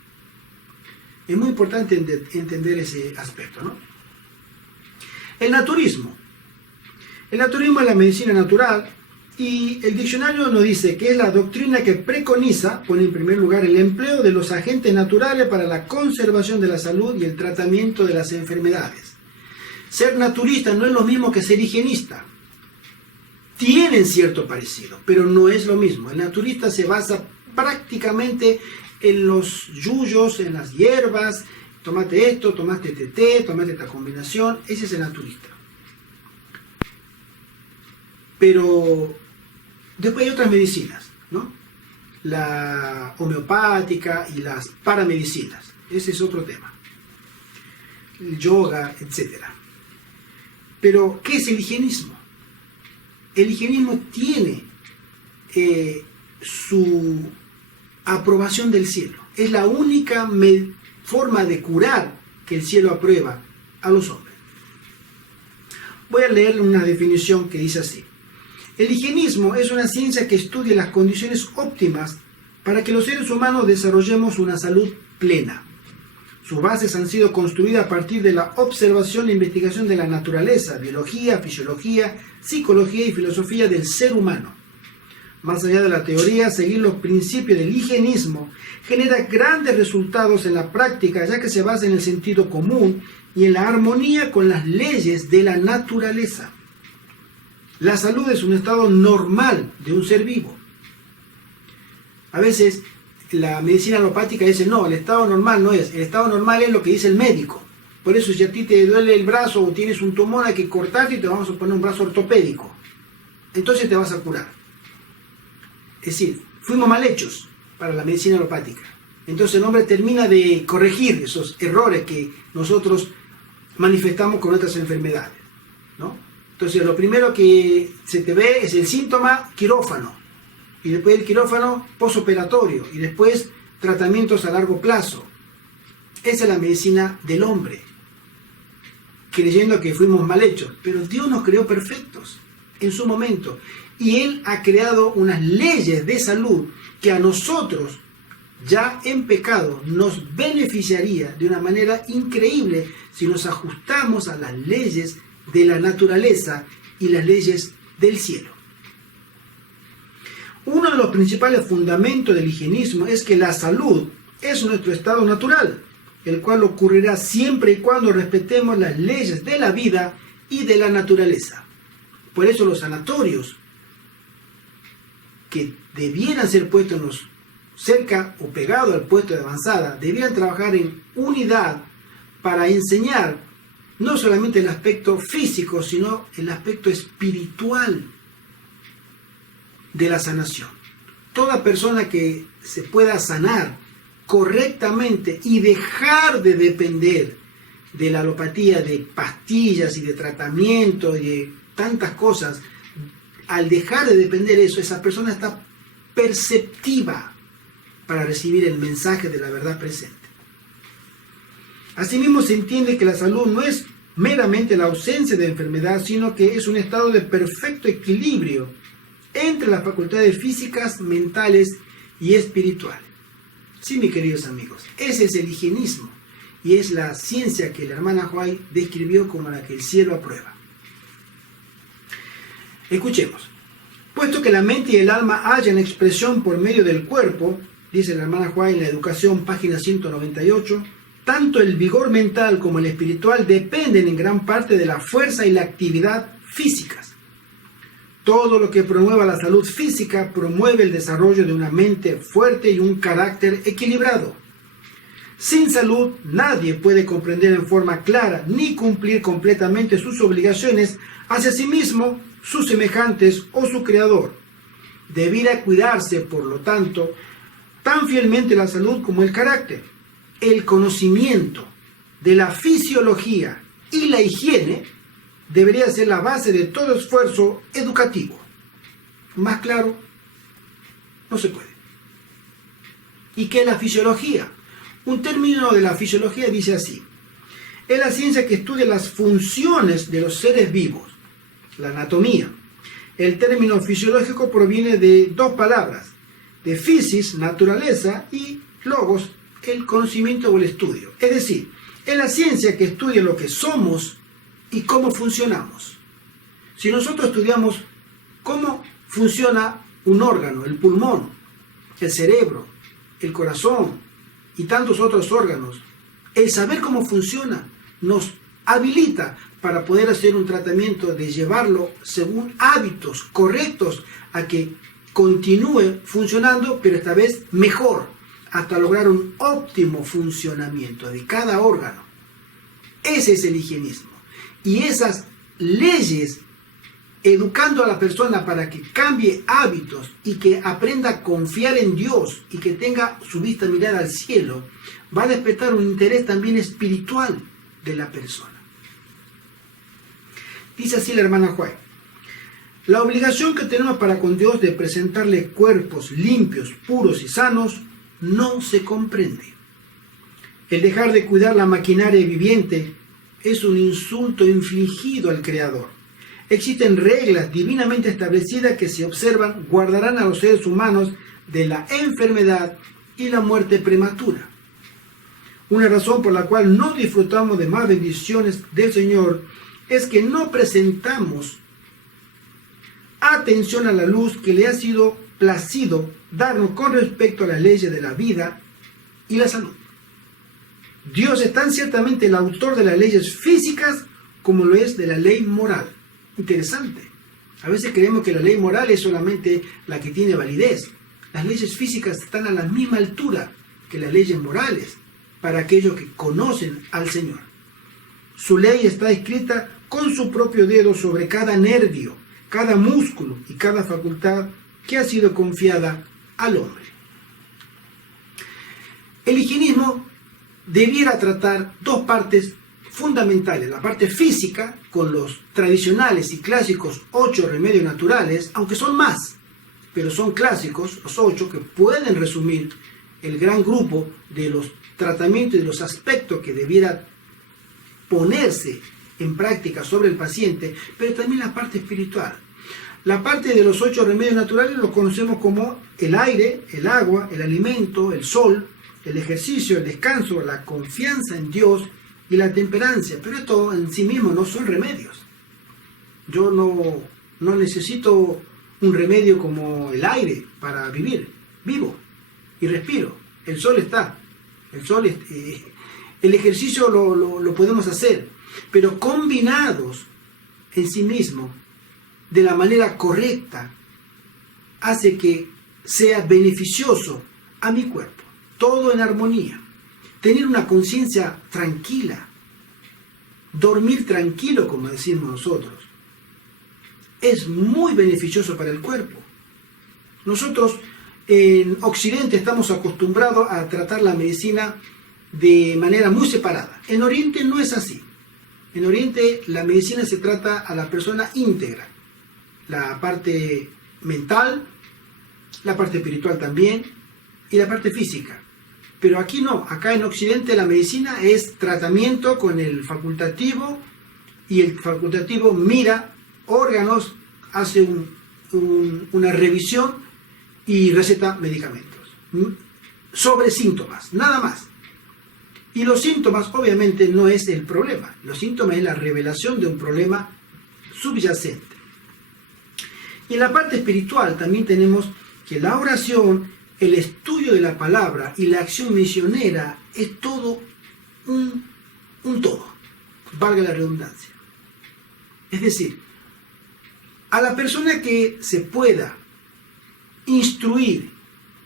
Es muy importante entender ese aspecto, ¿no? El naturismo. El naturismo es la medicina natural y el diccionario nos dice que es la doctrina que preconiza, pone en primer lugar el empleo de los agentes naturales para la conservación de la salud y el tratamiento de las enfermedades. Ser naturista no es lo mismo que ser higienista. Tienen cierto parecido, pero no es lo mismo. El naturista se basa prácticamente en los yuyos, en las hierbas. Tomate esto, tomaste este té, tomate esta combinación. Ese es el naturista. Pero después hay otras medicinas, ¿no? La homeopática y las paramedicinas. Ese es otro tema. El yoga, etc. Pero, ¿qué es el higienismo? El higienismo tiene su aprobación del cielo. Es la única forma de curar que el cielo aprueba a los hombres. Voy a leer una definición que dice así. El higienismo es una ciencia que estudia las condiciones óptimas para que los seres humanos desarrollemos una salud plena. Sus bases han sido construidas a partir de la observación e investigación de la naturaleza, biología, fisiología, psicología y filosofía del ser humano. Más allá de la teoría, seguir los principios del higienismo genera grandes resultados en la práctica, ya que se basa en el sentido común y en la armonía con las leyes de la naturaleza. La salud es un estado normal de un ser vivo. A veces la medicina alopática dice, no, el estado normal no es. El estado normal es lo que dice el médico. Por eso si a ti te duele el brazo o tienes un tumor, hay que cortarte y te vamos a poner un brazo ortopédico. Entonces te vas a curar. Es decir, fuimos mal hechos para la medicina alopática. Entonces el hombre termina de corregir esos errores que nosotros manifestamos con nuestras enfermedades, ¿no? Entonces lo primero que se te ve es el síntoma quirófano, y después el quirófano posoperatorio, y después tratamientos a largo plazo. Esa es la medicina del hombre, creyendo que fuimos mal hechos, pero Dios nos creó perfectos en su momento, y Él ha creado unas leyes de salud que a nosotros, ya en pecado, nos beneficiaría de una manera increíble si nos ajustamos a las leyes de la naturaleza y las leyes del cielo. Uno de los principales fundamentos del higienismo es que la salud es nuestro estado natural, el cual ocurrirá siempre y cuando respetemos las leyes de la vida y de la naturaleza. Por eso los sanatorios que debieran ser puestos cerca o pegados al puesto de avanzada, debieran trabajar en unidad para enseñar no solamente el aspecto físico, sino el aspecto espiritual de la sanación. Toda persona que se pueda sanar correctamente y dejar de depender de la alopatía, de pastillas y de tratamiento y de tantas cosas, al dejar de depender de eso, esa persona está perceptiva para recibir el mensaje de la verdad presente. Asimismo, se entiende que la salud no es meramente la ausencia de enfermedad, sino que es un estado de perfecto equilibrio entre las facultades físicas, mentales y espirituales. Sí, mis queridos amigos, ese es el higienismo y es la ciencia que la hermana White describió como la que el cielo aprueba. Escuchemos. Puesto que la mente y el alma hallan expresión por medio del cuerpo, dice la hermana White en la Educación, página 198, tanto el vigor mental como el espiritual dependen en gran parte de la fuerza y la actividad físicas. Todo lo que promueva la salud física promueve el desarrollo de una mente fuerte y un carácter equilibrado. Sin salud, nadie puede comprender en forma clara ni cumplir completamente sus obligaciones hacia sí mismo, sus semejantes o su creador. Debiera cuidarse, por lo tanto, tan fielmente la salud como el carácter. El conocimiento de la fisiología y la higiene debería ser la base de todo esfuerzo educativo. Más claro, no se puede. ¿Y qué es la fisiología? Un término de la fisiología dice así: es la ciencia que estudia las funciones de los seres vivos, la anatomía. El término fisiológico proviene de dos palabras, de physis, naturaleza, y logos, el conocimiento o el estudio. Es decir, es la ciencia que estudia lo que somos y cómo funcionamos. Si nosotros estudiamos cómo funciona un órgano, el pulmón, el cerebro, el corazón y tantos otros órganos, el saber cómo funciona nos habilita para poder hacer un tratamiento, de llevarlo según hábitos correctos a que continúe funcionando, pero esta vez mejor, hasta lograr un óptimo funcionamiento de cada órgano. Ese es el higienismo. Y esas leyes, educando a la persona para que cambie hábitos y que aprenda a confiar en Dios y que tenga su vista mirada al cielo, va a despertar un interés también espiritual de la persona. Dice así la hermana White: la obligación que tenemos para con Dios de presentarle cuerpos limpios, puros y sanos no se comprende. El dejar de cuidar la maquinaria viviente es un insulto infligido al Creador. Existen reglas divinamente establecidas que, si observan, guardarán a los seres humanos de la enfermedad y la muerte prematura. Una razón por la cual no disfrutamos de más bendiciones del Señor es que no prestamos atención a la luz que le ha sido placido darnos con respecto a las leyes de la vida y la salud. Dios es tan ciertamente el autor de las leyes físicas como lo es de la ley moral. Interesante. A veces creemos que la ley moral es solamente la que tiene validez. Las leyes físicas están a la misma altura que las leyes morales para aquellos que conocen al Señor. Su ley está escrita con su propio dedo sobre cada nervio, cada músculo y cada facultad que ha sido confiada al hombre. El higienismo debiera tratar dos partes fundamentales: la parte física, con los tradicionales y clásicos 8 remedios naturales, aunque son más, pero son clásicos los 8 que pueden resumir el gran grupo de los tratamientos y de los aspectos que debiera ponerse en práctica sobre el paciente, pero también la parte espiritual. La parte de los 8 remedios naturales lo conocemos como el aire, el agua, el alimento, el sol, el ejercicio, el descanso, la confianza en Dios y la temperancia. Pero esto en sí mismo no son remedios. Yo no necesito un remedio como el aire para vivir. Vivo y respiro. El sol está. El ejercicio lo podemos hacer, pero combinados en sí mismo de la manera correcta hace que sea beneficioso a mi cuerpo. Todo en armonía. Tener una conciencia tranquila, dormir tranquilo, como decimos nosotros. Es muy beneficioso para el cuerpo. Nosotros en Occidente estamos acostumbrados a tratar la medicina de manera muy separada. En Oriente no es así. En Oriente la medicina se trata a la persona íntegra. La parte mental, la parte espiritual también y la parte física. Pero aquí no, acá en Occidente la medicina es tratamiento con el facultativo y el facultativo mira órganos, hace una revisión y receta medicamentos sobre síntomas, nada más. Y los síntomas obviamente no es el problema, los síntomas es la revelación de un problema subyacente. Y en la parte espiritual también tenemos que la oración, el estudio de la palabra y la acción misionera es todo un todo, valga la redundancia. Es decir, a la persona que se pueda instruir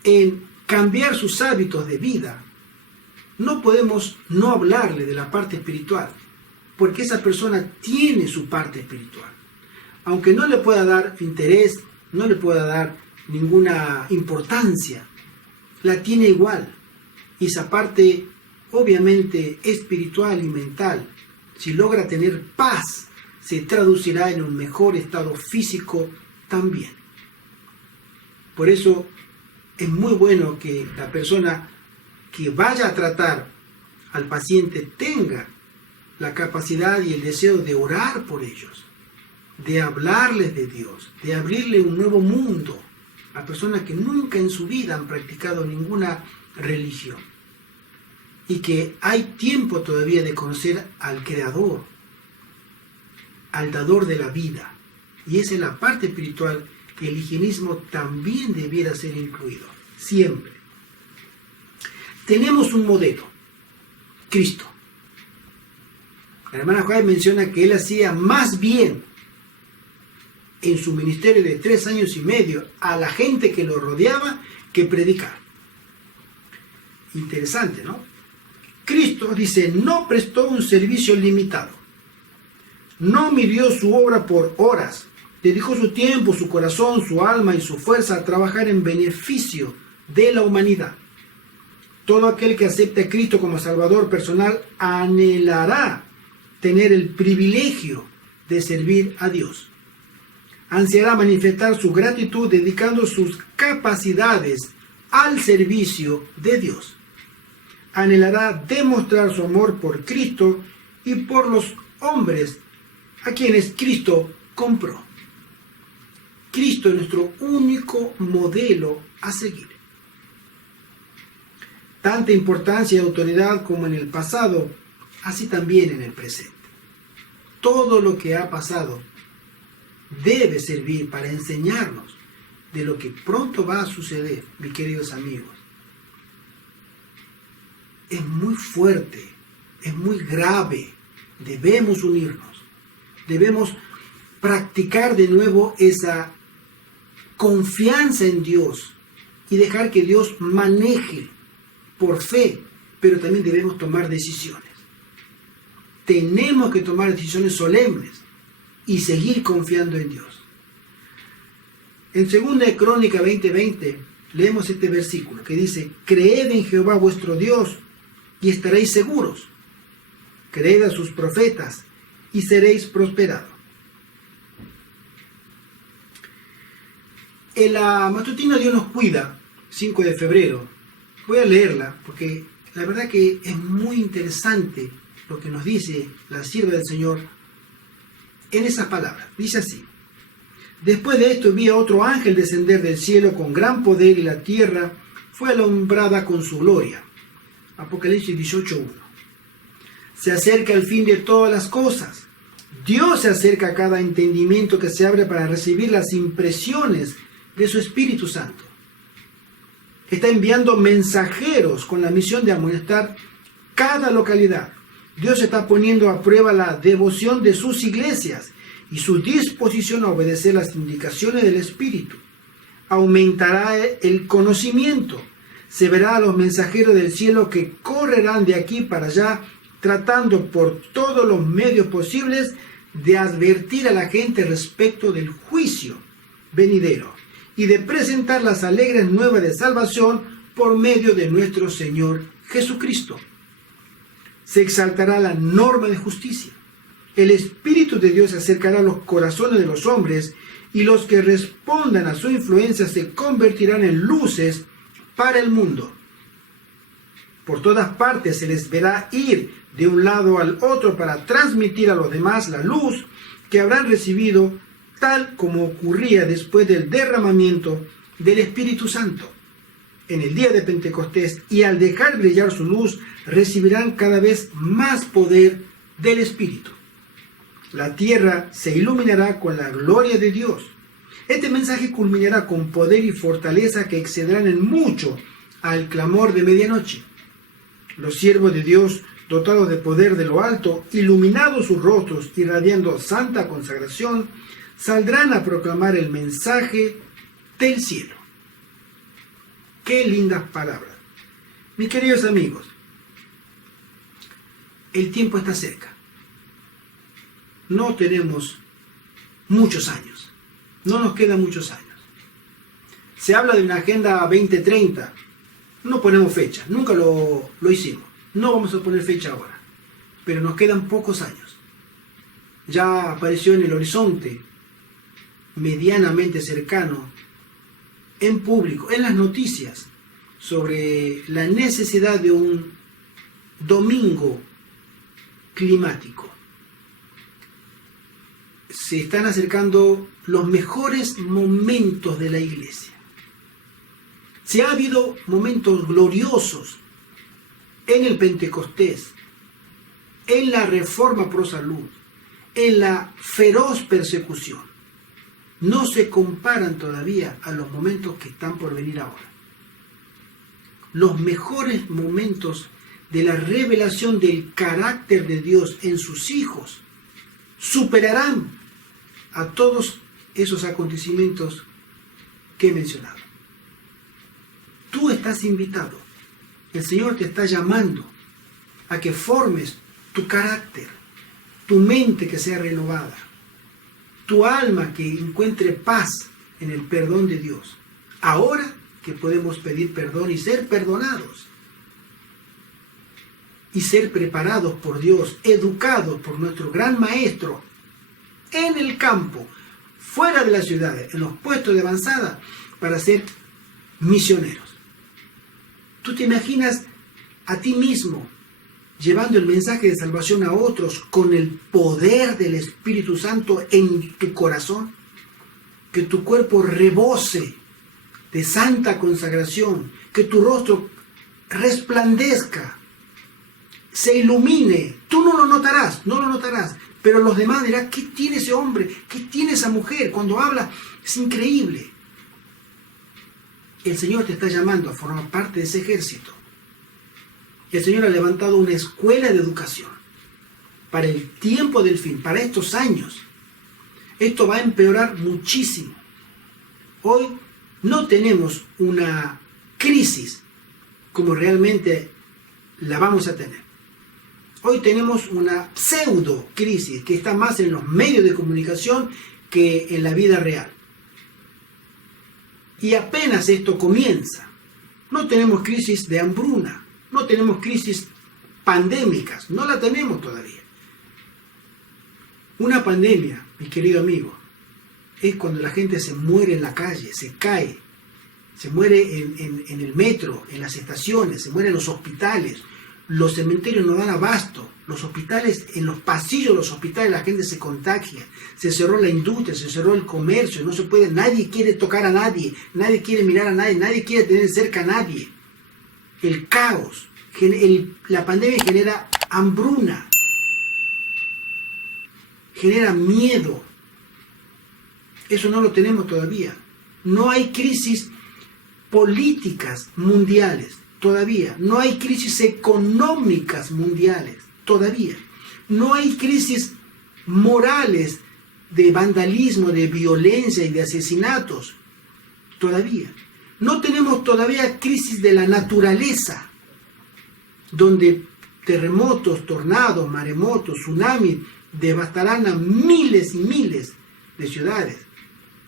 en cambiar sus hábitos de vida, no podemos no hablarle de la parte espiritual, porque esa persona tiene su parte espiritual. Aunque no le pueda dar interés, no le pueda dar ninguna importancia, la tiene igual. Y esa parte, obviamente, espiritual y mental, si logra tener paz, se traducirá en un mejor estado físico también. Por eso es muy bueno que la persona que vaya a tratar al paciente tenga la capacidad y el deseo de orar por ellos, de hablarles de Dios, de abrirle un nuevo mundo a personas que nunca en su vida han practicado ninguna religión y que hay tiempo todavía de conocer al Creador, al dador de la vida. Y esa es la parte espiritual que el higienismo también debiera ser incluido, siempre. Tenemos un modelo, Cristo. La hermana Juárez menciona que él hacía más bien en su ministerio de 3 años y medio a la gente que lo rodeaba que predicar. Interesante, ¿no? Cristo, dice, no prestó un servicio limitado. No midió su obra por horas. Dedicó su tiempo, su corazón, su alma y su fuerza a trabajar en beneficio de la humanidad. Todo aquel que acepte a Cristo como Salvador personal anhelará tener el privilegio de servir a Dios. Ansiará manifestar su gratitud dedicando sus capacidades al servicio de Dios. Anhelará demostrar su amor por Cristo y por los hombres a quienes Cristo compró. Cristo es nuestro único modelo a seguir. Tanta importancia y autoridad como en el pasado, así también en el presente. Todo lo que ha pasado debe servir para enseñarnos de lo que pronto va a suceder, mis queridos amigos. Es muy fuerte, es muy grave. Debemos unirnos, debemos practicar de nuevo esa confianza en Dios y dejar que Dios maneje por fe, pero también debemos tomar decisiones. Tenemos que tomar decisiones solemnes y seguir confiando en Dios. En 2 de Crónica 20:20 leemos este versículo que dice: creed en Jehová vuestro Dios y estaréis seguros. Creed a sus profetas y seréis prosperados. En la matutina Dios nos cuida, 5 de febrero, voy a leerla porque la verdad que es muy interesante lo que nos dice la sierva del Señor en esas palabras. Dice así: después de esto vi a otro ángel descender del cielo con gran poder y la tierra fue alumbrada con su gloria. Apocalipsis 18:1. Se acerca el fin de todas las cosas. Dios se acerca a cada entendimiento que se abre para recibir las impresiones de su Espíritu Santo. Está enviando mensajeros con la misión de amonestar cada localidad. Dios está poniendo a prueba la devoción de sus iglesias y su disposición a obedecer las indicaciones del Espíritu. Aumentará el conocimiento. Se verá a los mensajeros del cielo que correrán de aquí para allá tratando por todos los medios posibles de advertir a la gente respecto del juicio venidero y de presentar las alegres nuevas de salvación por medio de nuestro Señor Jesucristo. Se exaltará la norma de justicia. El Espíritu de Dios acercará los corazones de los hombres y los que respondan a su influencia se convertirán en luces para el mundo. Por todas partes se les verá ir de un lado al otro para transmitir a los demás la luz que habrán recibido, tal como ocurría después del derramamiento del Espíritu Santo. En el día de Pentecostés, y al dejar brillar su luz, recibirán cada vez más poder del Espíritu. La tierra se iluminará con la gloria de Dios. Este mensaje culminará con poder y fortaleza que excederán en mucho al clamor de medianoche. Los siervos de Dios, dotados de poder de lo alto, iluminados sus rostros, irradiando santa consagración, saldrán a proclamar el mensaje del cielo. ¡Qué lindas palabras! Mis queridos amigos, el tiempo está cerca. No tenemos muchos años. No nos quedan muchos años. Se habla de una agenda 2030. No ponemos fecha. Nunca lo hicimos. No vamos a poner fecha ahora. Pero nos quedan pocos años. Ya apareció en el horizonte, medianamente cercano, en público, en las noticias, sobre la necesidad de un domingo climático. Se están acercando los mejores momentos de la iglesia. Se ha habido momentos gloriosos en el Pentecostés, en la Reforma Pro Salud, en la feroz persecución. No se comparan todavía a los momentos que están por venir ahora. Los mejores momentos de la revelación del carácter de Dios en sus hijos superarán a todos esos acontecimientos que he mencionado. Tú estás invitado. El Señor te está llamando a que formes tu carácter, tu mente que sea renovada, tu alma que encuentre paz en el perdón de Dios. Ahora que podemos pedir perdón y ser perdonados, y ser preparados por Dios, educados por nuestro gran maestro, en el campo, fuera de las ciudades, en los puestos de avanzada, para ser misioneros. ¿Tú te imaginas a ti mismo llevando el mensaje de salvación a otros con el poder del Espíritu Santo en tu corazón? Que tu cuerpo rebose de santa consagración, que tu rostro resplandezca, se ilumine. Tú no lo notarás, pero los demás dirán: ¿qué tiene ese hombre? ¿Qué tiene esa mujer? Cuando habla es increíble. El Señor te está llamando a formar parte de ese ejército. El Señor ha levantado una escuela de educación para el tiempo del fin, para estos años. Esto va a empeorar muchísimo. Hoy no tenemos una crisis como realmente la vamos a tener. Hoy tenemos una pseudo crisis que está más en los medios de comunicación que en la vida real. Y apenas esto comienza. No tenemos crisis de hambruna, no tenemos crisis pandémicas, no la tenemos todavía. Una pandemia, mi querido amigo, es cuando la gente se muere en la calle, se cae, se muere en el metro, en las estaciones, se muere en los hospitales. Los cementerios no dan abasto, los hospitales, en los pasillos de los hospitales la gente se contagia, se cerró la industria, se cerró el comercio, no se puede, nadie quiere tocar a nadie, nadie quiere mirar a nadie, nadie quiere tener cerca a nadie. El caos, la pandemia genera hambruna, genera miedo. Eso no lo tenemos todavía. No hay crisis políticas mundiales. Todavía. No hay crisis económicas mundiales, todavía. No hay crisis morales de vandalismo, de violencia y de asesinatos, todavía. No tenemos todavía crisis de la naturaleza, donde terremotos, tornados, maremotos, tsunamis devastarán a miles y miles de ciudades,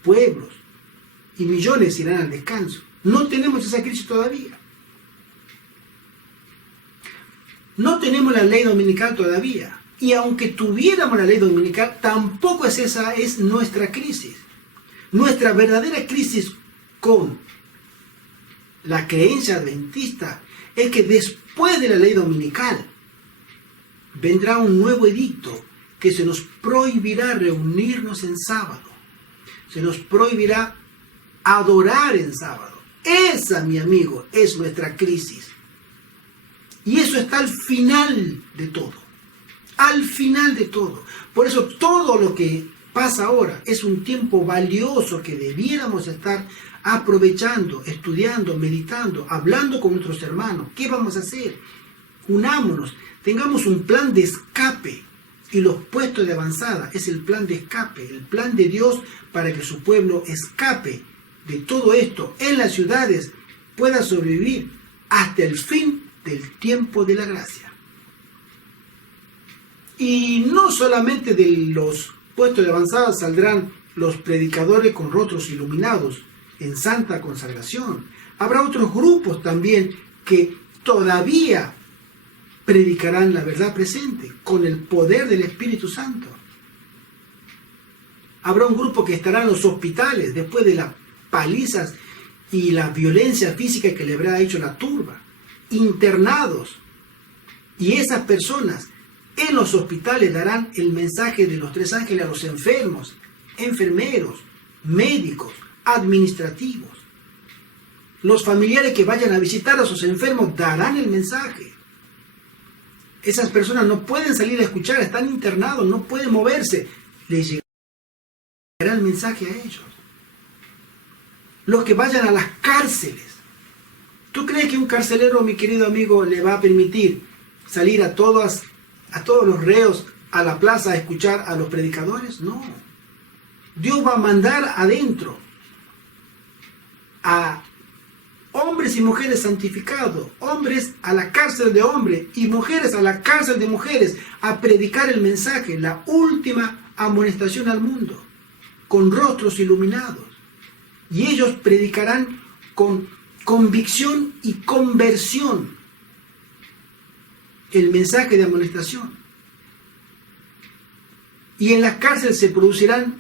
pueblos, y millones irán al descanso. No tenemos esa crisis todavía. No tenemos la ley dominical todavía. Y aunque tuviéramos la ley dominical, tampoco esa es nuestra crisis. Nuestra verdadera crisis con la creencia adventista es que después de la ley dominical vendrá un nuevo edicto que se nos prohibirá reunirnos en sábado. Se nos prohibirá adorar en sábado. Esa, mi amigo, es nuestra crisis. Y eso está al final de todo. Al final de todo. Por eso todo lo que pasa ahora es un tiempo valioso que debiéramos estar aprovechando, estudiando, meditando, hablando con nuestros hermanos. ¿Qué vamos a hacer? Unámonos, tengamos un plan de escape. Y los puestos de avanzada es el plan de escape, el plan de Dios para que su pueblo escape de todo esto en las ciudades, pueda sobrevivir hasta el fin del tiempo de la gracia. Y no solamente de los puestos de avanzada saldrán los predicadores con rostros iluminados en santa consagración. Habrá otros grupos también que todavía predicarán la verdad presente con el poder del Espíritu Santo. Habrá un grupo que estará en los hospitales después de las palizas y la violencia física que le habrá hecho la turba, internados. Y esas personas en los hospitales darán el mensaje de los 3 ángeles a los enfermos, enfermeros, médicos, administrativos. Los familiares que vayan a visitar a sus enfermos darán el mensaje. Esas personas no pueden salir a escuchar, están internados, no pueden moverse. Les llegará el mensaje a ellos. Los que vayan a las cárceles. ¿Tú crees que un carcelero, mi querido amigo, le va a permitir salir a todos los reos a la plaza a escuchar a los predicadores? No. Dios va a mandar adentro a hombres y mujeres santificados, hombres a la cárcel de hombres y mujeres a la cárcel de mujeres, a predicar el mensaje, la última amonestación al mundo, con rostros iluminados. Y ellos predicarán con convicción y conversión el mensaje de amonestación. Y en las cárceles se producirán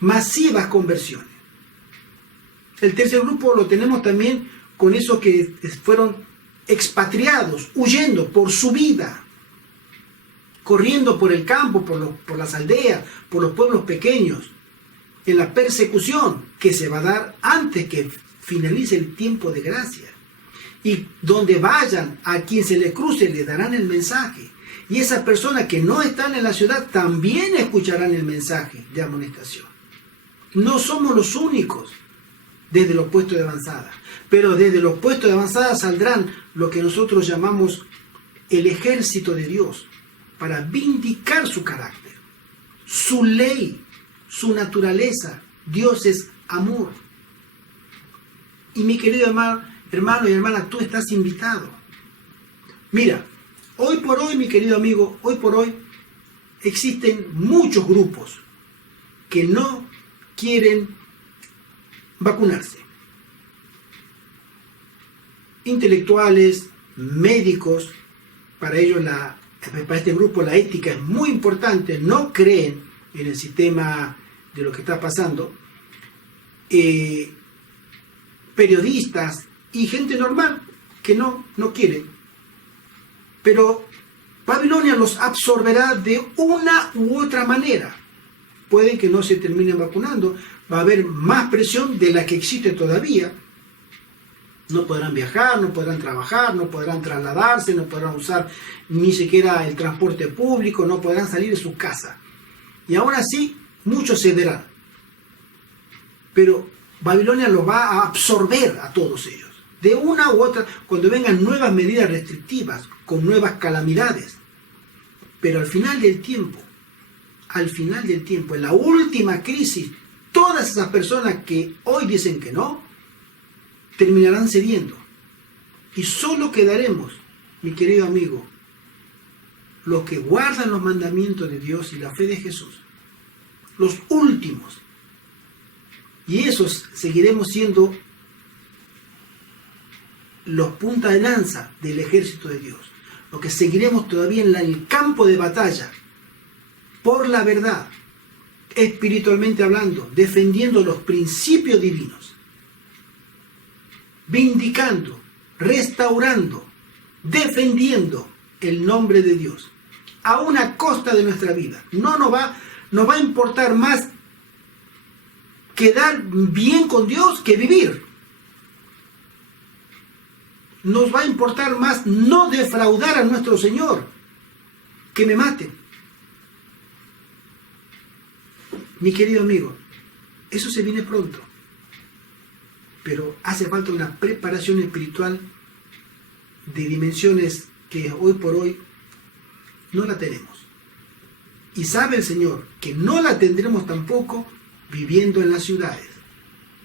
masivas conversiones. El tercer grupo lo tenemos también con esos que fueron expatriados, huyendo por su vida, corriendo por el campo, por las aldeas, por los pueblos pequeños, en la persecución que se va a dar antes que finalice el tiempo de gracia. Y donde vayan, a quien se le cruce, le darán el mensaje. Y esas personas que no están en la ciudad también escucharán el mensaje de amonestación. No somos los únicos desde los puestos de avanzada, pero desde los puestos de avanzada saldrán lo que nosotros llamamos el ejército de Dios, para vindicar su carácter, su ley, su naturaleza. Dios es amor. Y mi querido hermano y hermana, tú estás invitado. Mira, hoy por hoy, mi querido amigo, hoy por hoy existen muchos grupos que no quieren vacunarse. Intelectuales, médicos, para ellos para este grupo la ética es muy importante, no creen en el sistema de lo que está pasando. Periodistas y gente normal que no quieren. Pero Babilonia los absorberá de una u otra manera. Pueden que no se terminen vacunando, va a haber más presión de la que existe todavía. No podrán viajar, no podrán trabajar, no podrán trasladarse, no podrán usar ni siquiera el transporte público, no podrán salir de su casa. Y aún así, muchos cederán. Pero Babilonia los va a absorber a todos ellos. De una u otra, cuando vengan nuevas medidas restrictivas, con nuevas calamidades. Pero al final del tiempo, en la última crisis, todas esas personas que hoy dicen que no, terminarán cediendo. Y solo quedaremos mi querido amigo, los que guardan los mandamientos de Dios y la fe de Jesús, los últimos, y esos seguiremos siendo los punta de lanza del ejército de Dios, los que seguiremos todavía en el campo de batalla, por la verdad, espiritualmente hablando, defendiendo los principios divinos, vindicando, restaurando, defendiendo el nombre de Dios, a una costa de nuestra vida. No nos va a importar más quedar bien con Dios que vivir. Nos va a importar más no defraudar a nuestro Señor que me maten. Mi querido amigo, eso se viene pronto, pero hace falta una preparación espiritual de dimensiones que hoy por hoy no la tenemos. Y sabe el Señor que no la tendremos tampoco viviendo en las ciudades,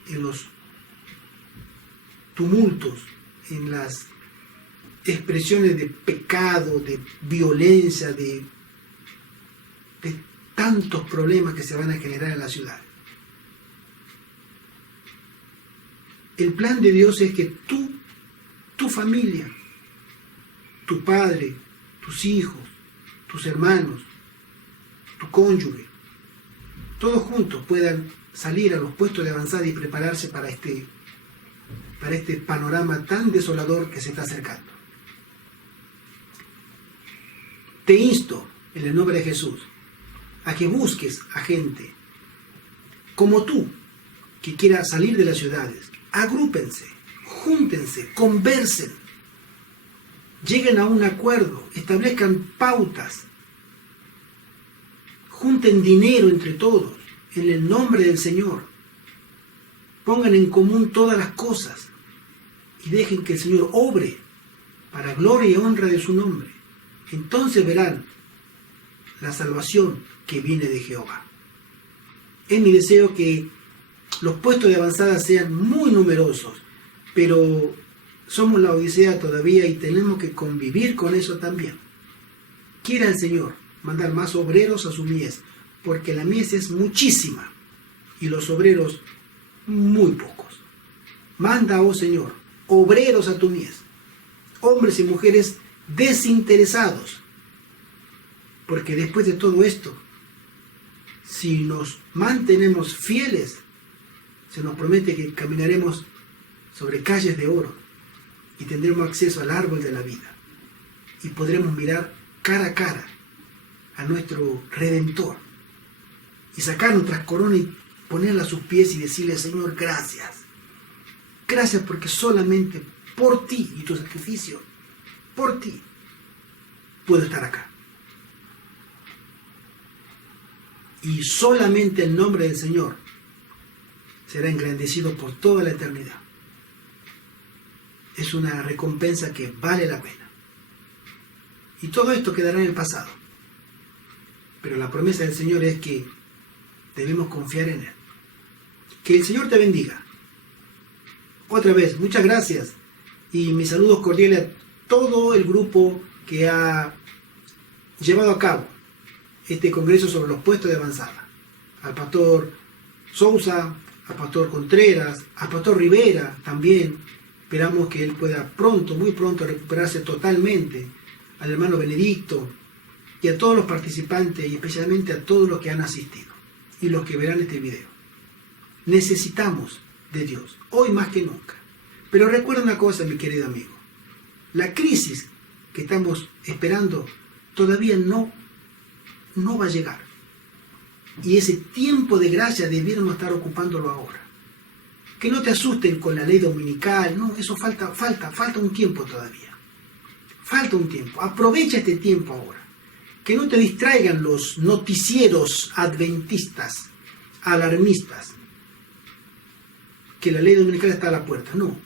en los tumultos, en las expresiones de pecado, de violencia, de tantos problemas que se van a generar en la ciudad. El plan de Dios es que tú, tu familia, tu padre, tus hijos, tus hermanos, tu cónyuge, todos juntos puedan salir a los puestos de avanzada y prepararse para este panorama tan desolador que se está acercando. Te insto, en el nombre de Jesús, a que busques a gente como tú, que quiera salir de las ciudades. Agrúpense, júntense, conversen, lleguen a un acuerdo, establezcan pautas, junten dinero entre todos, en el nombre del Señor. Pongan en común todas las cosas y dejen que el Señor obre para gloria y honra de su nombre. Entonces verán la salvación que viene de Jehová. Es mi deseo que los puestos de avanzada sean muy numerosos, pero somos la Odisea todavía y tenemos que convivir con eso también. Quiera el Señor mandar más obreros a su mies, porque la mies es muchísima y los obreros muy pocos. Manda, oh Señor, obreros a tu mies, hombres y mujeres desinteresados, porque después de todo esto, si nos mantenemos fieles, se nos promete que caminaremos sobre calles de oro y tendremos acceso al árbol de la vida y podremos mirar cara a cara a nuestro Redentor y sacar nuestras coronas y ponerla a sus pies y decirle: Señor, gracias. Gracias porque solamente por ti y tu sacrificio, por ti, puedo estar acá. Y solamente el nombre del Señor será engrandecido por toda la eternidad. Es una recompensa que vale la pena. Y todo esto quedará en el pasado. Pero la promesa del Señor es que debemos confiar en Él. Que el Señor te bendiga. Otra vez, muchas gracias. Y mis saludos cordiales a todo el grupo que ha llevado a cabo este congreso sobre los puestos de avanzada. Al pastor Sousa, al pastor Contreras, al pastor Rivera también. Esperamos que él pueda pronto, muy pronto, recuperarse totalmente. Al hermano Benedicto y a todos los participantes y especialmente a todos los que han asistido y los que verán este video. Necesitamos de Dios, hoy más que nunca. Pero recuerda una cosa, mi querido amigo. La crisis que estamos esperando todavía no va a llegar. Y ese tiempo de gracia debiéramos estar ocupándolo ahora. Que no te asusten con la ley dominical, no, eso falta un tiempo todavía. Falta un tiempo. Aprovecha este tiempo ahora. Que no te distraigan los noticieros adventistas, alarmistas. Que la ley dominical está a la puerta. No,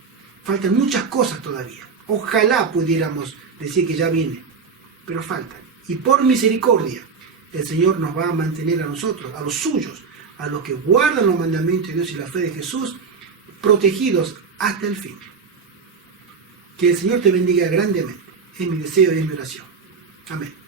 faltan muchas cosas todavía. Ojalá pudiéramos decir que ya viene, pero faltan. Y por misericordia, el Señor nos va a mantener a nosotros, a los suyos, a los que guardan los mandamientos de Dios y la fe de Jesús, protegidos hasta el fin. Que el Señor te bendiga grandemente. es mi deseo y es mi oración. Amén.